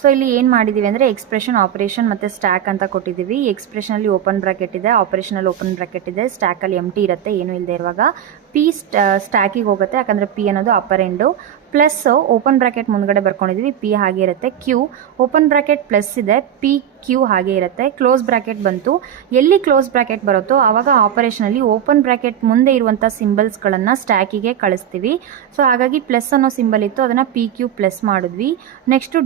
ಸೊ ಇಲ್ಲಿ ಏನು ಮಾಡಿದ್ದೀವಿ ಅಂದರೆ ಎಕ್ಸ್ಪ್ರೆಷನ್, ಆಪರೇಷನ್ ಮತ್ತು ಸ್ಟ್ಯಾಕ್ ಅಂತ ಕೊಟ್ಟಿದ್ದೀವಿ. ಎಕ್ಸ್ಪ್ರೆಷನಲ್ಲಿ ಓಪನ್ ಬ್ರಾಕೆಟ್ ಇದೆ, ಆಪರೇಷನಲ್ಲಿ ಓಪನ್ ಬ್ರಾಕೆಟ್ ಇದೆ, ಸ್ಟ್ಯಾಕಲ್ಲಿ ಎಂಟಿ ಇರುತ್ತೆ ಏನೂ ಇಲ್ಲದೆ ಇರುವಾಗ. ಪಿ ಸ್ಟ್ಯಾಕಿಗೆ ಹೋಗುತ್ತೆ ಯಾಕಂದರೆ ಪಿ ಅನ್ನೋದು upper end, plus open bracket ಮುಂದ್ಗಡೆ ಬರ್ಕೊಂಡಿದ್ದೀವಿ ಪಿ ಹಾಗೆ ಇರುತ್ತೆ. ಕ್ಯೂ ಓಪನ್ ಬ್ರಾಕೆಟ್ ಪ್ಲಸ್ ಇದೆ, ಪಿ ಕ್ಯೂ ಹಾಗೆ ಇರುತ್ತೆ. ಕ್ಲೋಸ್ ಬ್ರಾಕೆಟ್ ಬಂತು, ಎಲ್ಲಿ ಕ್ಲೋಸ್ ಬ್ರಾಕೆಟ್ ಬರುತ್ತೋ ಆವಾಗ ಆಪರೇಷನಲ್ಲಿ ಓಪನ್ ಬ್ರಾಕೆಟ್ ಮುಂದೆ ಇರುವಂಥ ಸಿಂಬಲ್ಸ್ಗಳನ್ನು ಸ್ಟ್ಯಾಕಿಗೆ ಕಳಿಸ್ತೀವಿ. ಸೊ ಹಾಗಾಗಿ ಪ್ಲಸ್ ಅನ್ನೋ ಸಿಂಬಲ್ ಇತ್ತು, ಅದನ್ನು ಪಿ ಕ್ಯೂ ಪ್ಲಸ್ ಮಾಡಿದ್ವಿ. ನೆಕ್ಸ್ಟು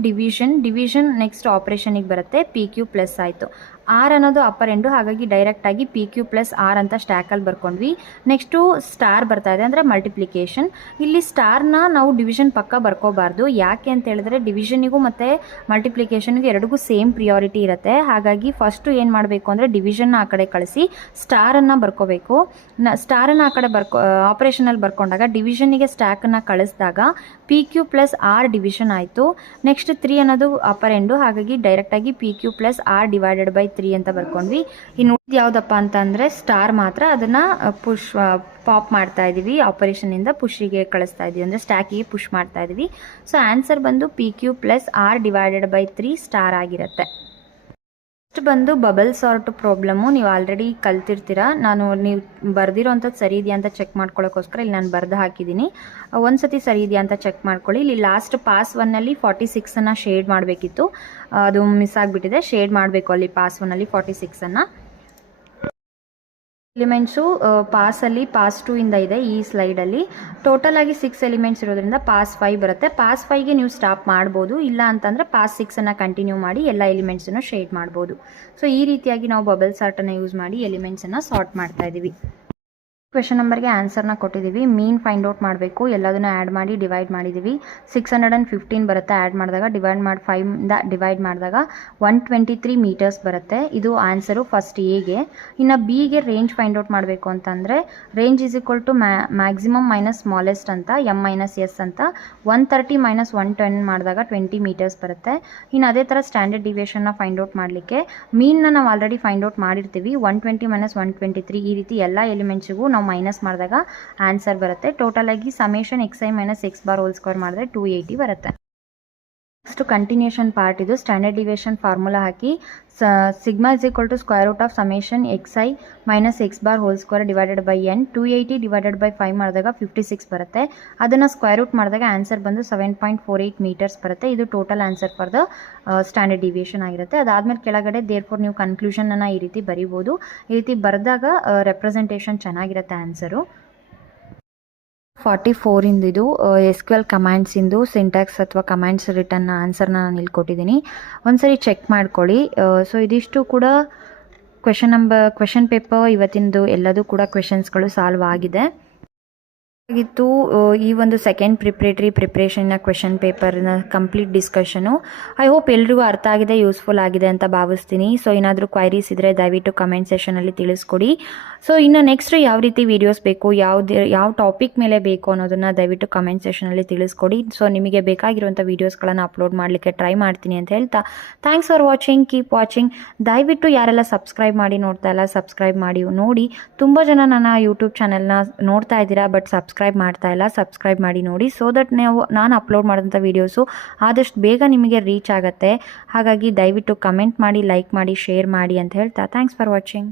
ಡಿವಿಷನ್ ನೆಕ್ಸ್ಟ್ ಆಪರೇಷನಿಗೆ ಬರುತ್ತೆ, ಪಿ ಕ್ಯೂ ಪ್ಲಸ್ ಆಯಿತು. ಆರ್ ಅನ್ನೋದು ಅಪ್ಪರ್ ಎಂಡು, ಹಾಗಾಗಿ ಡೈರೆಕ್ಟಾಗಿ ಪಿ ಕ್ಯೂ ಪ್ಲಸ್ ಆರ್ ಅಂತ ಸ್ಟ್ಯಾಕಲ್ಲಿ ಬರ್ಕೊಂಡ್ವಿ. ನೆಕ್ಸ್ಟು ಸ್ಟಾರ್ ಬರ್ತಾ ಇದೆ ಅಂದರೆ ಮಲ್ಟಿಪ್ಲಿಕೇಶನ್. ಇಲ್ಲಿ ಸ್ಟಾರ್ನ ನಾವು ಡಿವಿಷನ್ ಪಕ್ಕ ಬರ್ಕೋಬಾರ್ದು, ಯಾಕೆ ಅಂತ ಹೇಳಿದ್ರೆ ಡಿವಿಷನಿಗೂ ಮತ್ತು ಮಲ್ಟಿಪ್ಲಿಕೇಶನ್ಗೂ ಎರಡಿಗೂ ಸೇಮ್ ಪ್ರಿಯಾರಿಟಿ ಇರುತ್ತೆ. ಹಾಗಾಗಿ ಫಸ್ಟು ಏನು ಮಾಡಬೇಕು ಅಂದರೆ ಡಿವಿಷನ್ನ ಆ ಕಡೆ ಕಳಿಸಿ ಸ್ಟಾರನ್ನು ಬರ್ಕೋಬೇಕು. ಸ್ಟಾರನ್ನು ಆ ಕಡೆ ಆಪರೇಷನಲ್ಲಿ ಬರ್ಕೊಂಡಾಗ ಡಿವಿಷನ್ನಿಗೆ ಸ್ಟ್ಯಾಕನ್ನು ಕಳಿಸಿದಾಗ P Q plus R division ಆಯಿತು. ನೆಕ್ಸ್ಟ್ 3 ಅನ್ನೋದು ಅಪ್ಪರ್ ಎಂಡು, ಹಾಗಾಗಿ ಡೈರೆಕ್ಟಾಗಿ P Q plus R divided by 3 ಅಂತ ಬರ್ಕೊಂಡ್ವಿ. ಇನ್ನು ಯಾವುದಪ್ಪ ಅಂತ ಅಂದರೆ ಸ್ಟಾರ್ ಮಾತ್ರ, ಅದನ್ನು ಪಾಪ್ ಮಾಡ್ತಾ ಇದ್ದೀವಿ, ಆಪರೇಷನಿಂದ ಪುಷ್ಗೆ ಕಳಿಸ್ತಾ ಇದ್ದೀವಿ ಅಂದರೆ ಸ್ಟ್ಯಾಕಿಗೆ ಪುಷ್ ಮಾಡ್ತಾ ಇದ್ದೀವಿ. ಸೊ ಆನ್ಸರ್ ಬಂದು P Q plus R divided by 3 star ಆಗಿರುತ್ತೆ. ನೆಕ್ಸ್ಟ್ ಬಂದು ಬಬಲ್ ಸಾರ್ಟ್ ಪ್ರಾಬ್ಲಮ್ಮು. ನೀವು ಆಲ್ರೆಡಿ ಕಲ್ತಿರ್ತೀರ, ನೀವು ಬರ್ದಿರೋಂಥದ್ದು ಸರಿ ಇದೆಯಾ ಅಂತ ಚೆಕ್ ಮಾಡ್ಕೊಳ್ಳೋಕ್ಕೋಸ್ಕರ ಇಲ್ಲಿ ನಾನು ಬರೆದು ಹಾಕಿದ್ದೀನಿ. ಒಂದ್ಸತಿ ಸರಿ ಇದೆಯಾ ಅಂತ ಚೆಕ್ ಮಾಡ್ಕೊಳ್ಳಿ. ಇಲ್ಲಿ ಲಾಸ್ಟ್ ಪಾಸ್ 1ನಲ್ಲಿ 46 ಶೇಡ್ ಮಾಡಬೇಕಿತ್ತು, ಅದು ಮಿಸ್ ಆಗಿಬಿಟ್ಟಿದೆ. ಶೇಡ್ ಮಾಡಬೇಕು ಅಲ್ಲಿ ಪಾಸ್ 1ನಲ್ಲಿ 46. ಎಲಿಮೆಂಟ್ಸು ಪಾಸಲ್ಲಿ ಪಾಸ್ 2 ಇಂದ ಇದೆ ಈ ಸ್ಲೈಡಲ್ಲಿ. ಟೋಟಲ್ ಆಗಿ 6 ಎಲಿಮೆಂಟ್ಸ್ ಇರೋದ್ರಿಂದ ಪಾಸ್ 5 ಬರುತ್ತೆ. ಪಾಸ್ 5ಗೆ ನೀವು ಸ್ಟಾಪ್ ಮಾಡ್ಬೋದು, ಇಲ್ಲ ಅಂತಂದರೆ ಪಾಸ್ 6 ಕಂಟಿನ್ಯೂ ಮಾಡಿ ಎಲ್ಲ ಎಲಿಮೆಂಟ್ಸನ್ನು ಶೇಡ್ ಮಾಡ್ಬೋದು. ಸೊ ಈ ರೀತಿಯಾಗಿ ನಾವು ಬಬಲ್ ಸಾರ್ಟನ್ನು ಯೂಸ್ ಮಾಡಿ ಎಲಿಮೆಂಟ್ಸನ್ನು ಸಾರ್ಟ್ ಮಾಡ್ತಾ ಇದ್ದೀವಿ. ಕ್ವೆಶನ್ ನಂಬರ್ಗೆ ಆನ್ಸರ್ನ ಕೊಟ್ಟಿದ್ದೀವಿ. ಮೀನ್ ಫೈಂಡ್ ಔಟ್ ಮಾಡಬೇಕು. ಎಲ್ಲದನ್ನು ಆ್ಯಡ್ ಮಾಡಿ ಡಿವೈಡ್ ಮಾಡಿದ್ದೀವಿ. 615 ಬರುತ್ತೆ ಆ್ಯಡ್ ಮಾಡಿದಾಗ. ಡಿವೈಡ್ ಮಾಡಿ 5ಇಂದ ಡಿವೈಡ್ ಮಾಡಿದಾಗ 123 ಮೀಟರ್ಸ್ ಬರುತ್ತೆ. ಇದು ಆನ್ಸರು ಫಸ್ಟ್ ಎಗೆ. ಇನ್ನು ಬಿಗೆ ರೇಂಜ್ ಫೈಂಡ್ ಔಟ್ ಮಾಡಬೇಕು ಅಂತಂದರೆ range is equal to maximum minus smallest ಅಂತ M-S ಅಂತ 130 - 110 ಮಾಡಿದಾಗ 20 ಮೀಟರ್ಸ್ ಬರುತ್ತೆ. ಇನ್ನು ಅದೇ ಥರ ಸ್ಟ್ಯಾಂಡರ್ಡ್ ಡಿವಿಯೇಷನ್ನ ಫೈಂಡ್ ಔಟ್ ಮಾಡಲಿಕ್ಕೆ ಮೀನ್ನ ನಾವು ಆಲ್ರೆಡಿ ಫೈಂಡ್ ಔಟ್ ಮಾಡಿರ್ತೀವಿ. 120 - 123 ಈ ರೀತಿ ಎಲ್ಲ ಎಲಿಮೆಂಟ್ಸಿಗೂ ನಾವು ಮೈನಸ್ ಮಾಡಿದಾಗ ಆನ್ಸರ್ ಬರುತ್ತೆ. ಟೋಟಲ್ ಆಗಿ summation xi - x bar whole square ಮಾಡಿದ್ರೆ 280 ಬರುತ್ತೆ. ನೆಕ್ಸ್ಟ್ ಕಂಟಿನ್ಯೂಷನ್ ಪಾರ್ಟ್ ಇದು. ಸ್ಟ್ಯಾಂಡರ್ಡ್ ಡಿವಿಯೇಷನ್ ಫಾರ್ಮುಲಾ ಹಾಕಿ sigma is equal to square root of summation xi - x bar whole square divided by n 280 divided by 5 ಮಾಡಿದಾಗ 56 ಬರುತ್ತೆ. ಅದನ್ನು square root ಮಾಡಿದಾಗ answer ಬಂದು 7.48 metres ಬರುತ್ತೆ. ಇದು total answer for the standard deviation ಆಗಿರುತ್ತೆ. ಅದಾದಮೇಲೆ ಕೆಳಗಡೆ ದೇರ್ಫೋರ್ ನೀವು ಕನ್ಕ್ಲೂಷನನ್ನು ಈ ರೀತಿ ಬರಿಬೋದು. ಈ ರೀತಿ ಬರೆದಾಗ ರೆಪ್ರೆಸೆಂಟೇಷನ್ ಚೆನ್ನಾಗಿರುತ್ತೆ ಆನ್ಸರು. 44 ಇದು SQL ಕಮ್ಯಾಂಡ್ಸಿಂದು ಸಿಂಟ್ಯಾಕ್ಸ್ ಅಥವಾ ಕಮ್ಯಾಂಡ್ಸ್ ರಿಟರ್ನ್ ಆನ್ಸರ್ನ ನಾನು ಇಲ್ಲಿ ಕೊಟ್ಟಿದ್ದೀನಿ. ಒಂದ್ಸರಿ ಚೆಕ್ ಮಾಡ್ಕೊಳ್ಳಿ. ಸೊ ಇದಿಷ್ಟು ಕೂಡ ಕ್ವೆಶನ್ ಪೇಪರ್ ಇವತ್ತಿಂದು ಎಲ್ಲದೂ ಕೂಡ ಕ್ವೆಶನ್ಸ್ಗಳು ಸಾಲ್ವ್ ಆಗಿದೆ. ಆಗಿತ್ತು ಈ ಒಂದು ಸೆಕೆಂಡ್ ಪ್ರಿಪ್ರೇಷನ್ನ ಕ್ವೆಶನ್ ಪೇಪರ್ನ ಕಂಪ್ಲೀಟ್ ಡಿಸ್ಕಷನು. ಐ ಹೋಪ್ ಎಲ್ರಿಗೂ ಅರ್ಥ ಆಗಿದೆ, ಯೂಸ್ಫುಲ್ ಆಗಿದೆ ಅಂತ ಭಾವಿಸ್ತೀನಿ. ಸೊ ಏನಾದರೂ ಕ್ವೈರೀಸ್ ಇದ್ದರೆ ದಯವಿಟ್ಟು ಕಮೆಂಟ್ ಸೆಷನಲ್ಲಿ ತಿಳಿಸ್ಕೊಡಿ. ಸೊ ಇನ್ನು ನೆಕ್ಸ್ಟ್ ಯಾವ ರೀತಿ ವೀಡಿಯೋಸ್ ಬೇಕು, ಯಾವ ಟಾಪಿಕ್ ಮೇಲೆ ಬೇಕು ಅನ್ನೋದನ್ನು ದಯವಿಟ್ಟು ಕಮೆಂಟ್ ಸೆಷನಲ್ಲಿ ತಿಳಿಸ್ಕೊಡಿ. ಸೊ ನಿಮಗೆ ಬೇಕಾಗಿರುವಂಥ ವೀಡಿಯೋಸ್ಗಳನ್ನು ಅಪ್ಲೋಡ್ ಮಾಡಲಿಕ್ಕೆ ಟ್ರೈ ಮಾಡ್ತೀನಿ ಅಂತ ಹೇಳ್ತಾ thanks for watching, keep watching. ದಯವಿಟ್ಟು ಯಾರೆಲ್ಲ ಸಬ್ಸ್ಕ್ರೈಬ್ ಮಾಡಿ ನೋಡ್ತಾ ಇಲ್ಲ ಸಬ್ಸ್ಕ್ರೈಬ್ ಮಾಡಿ ನೋಡಿ. ತುಂಬ ಜನ ನನ್ನ ಯೂಟ್ಯೂಬ್ ಚಾನಲ್ನ ನೋಡ್ತಾ ಇದ್ದೀರಾ ಬಟ್ ಸಬ್ಸ್ಕ್ರೈಬ್ ಮಾಡ್ತಾ ಇಲ್ಲ. ಸಬ್ಸ್ಕ್ರೈಬ್ ಮಾಡಿ ನೋಡಿ. ಸೊ ದಟ್ ನಾನು ಅಪ್ಲೋಡ್ ಮಾಡಿದಂಥ ವೀಡಿಯೋಸು ಆದಷ್ಟು ಬೇಗ ನಿಮಗೆ ರೀಚ್ ಆಗುತ್ತೆ. ಹಾಗಾಗಿ ದಯವಿಟ್ಟು ಕಮೆಂಟ್ ಮಾಡಿ, ಲೈಕ್ ಮಾಡಿ, ಶೇರ್ ಮಾಡಿ ಅಂತ ಹೇಳ್ತಾ ಥ್ಯಾಂಕ್ಸ್ ಫಾರ್ ವಾಚಿಂಗ್.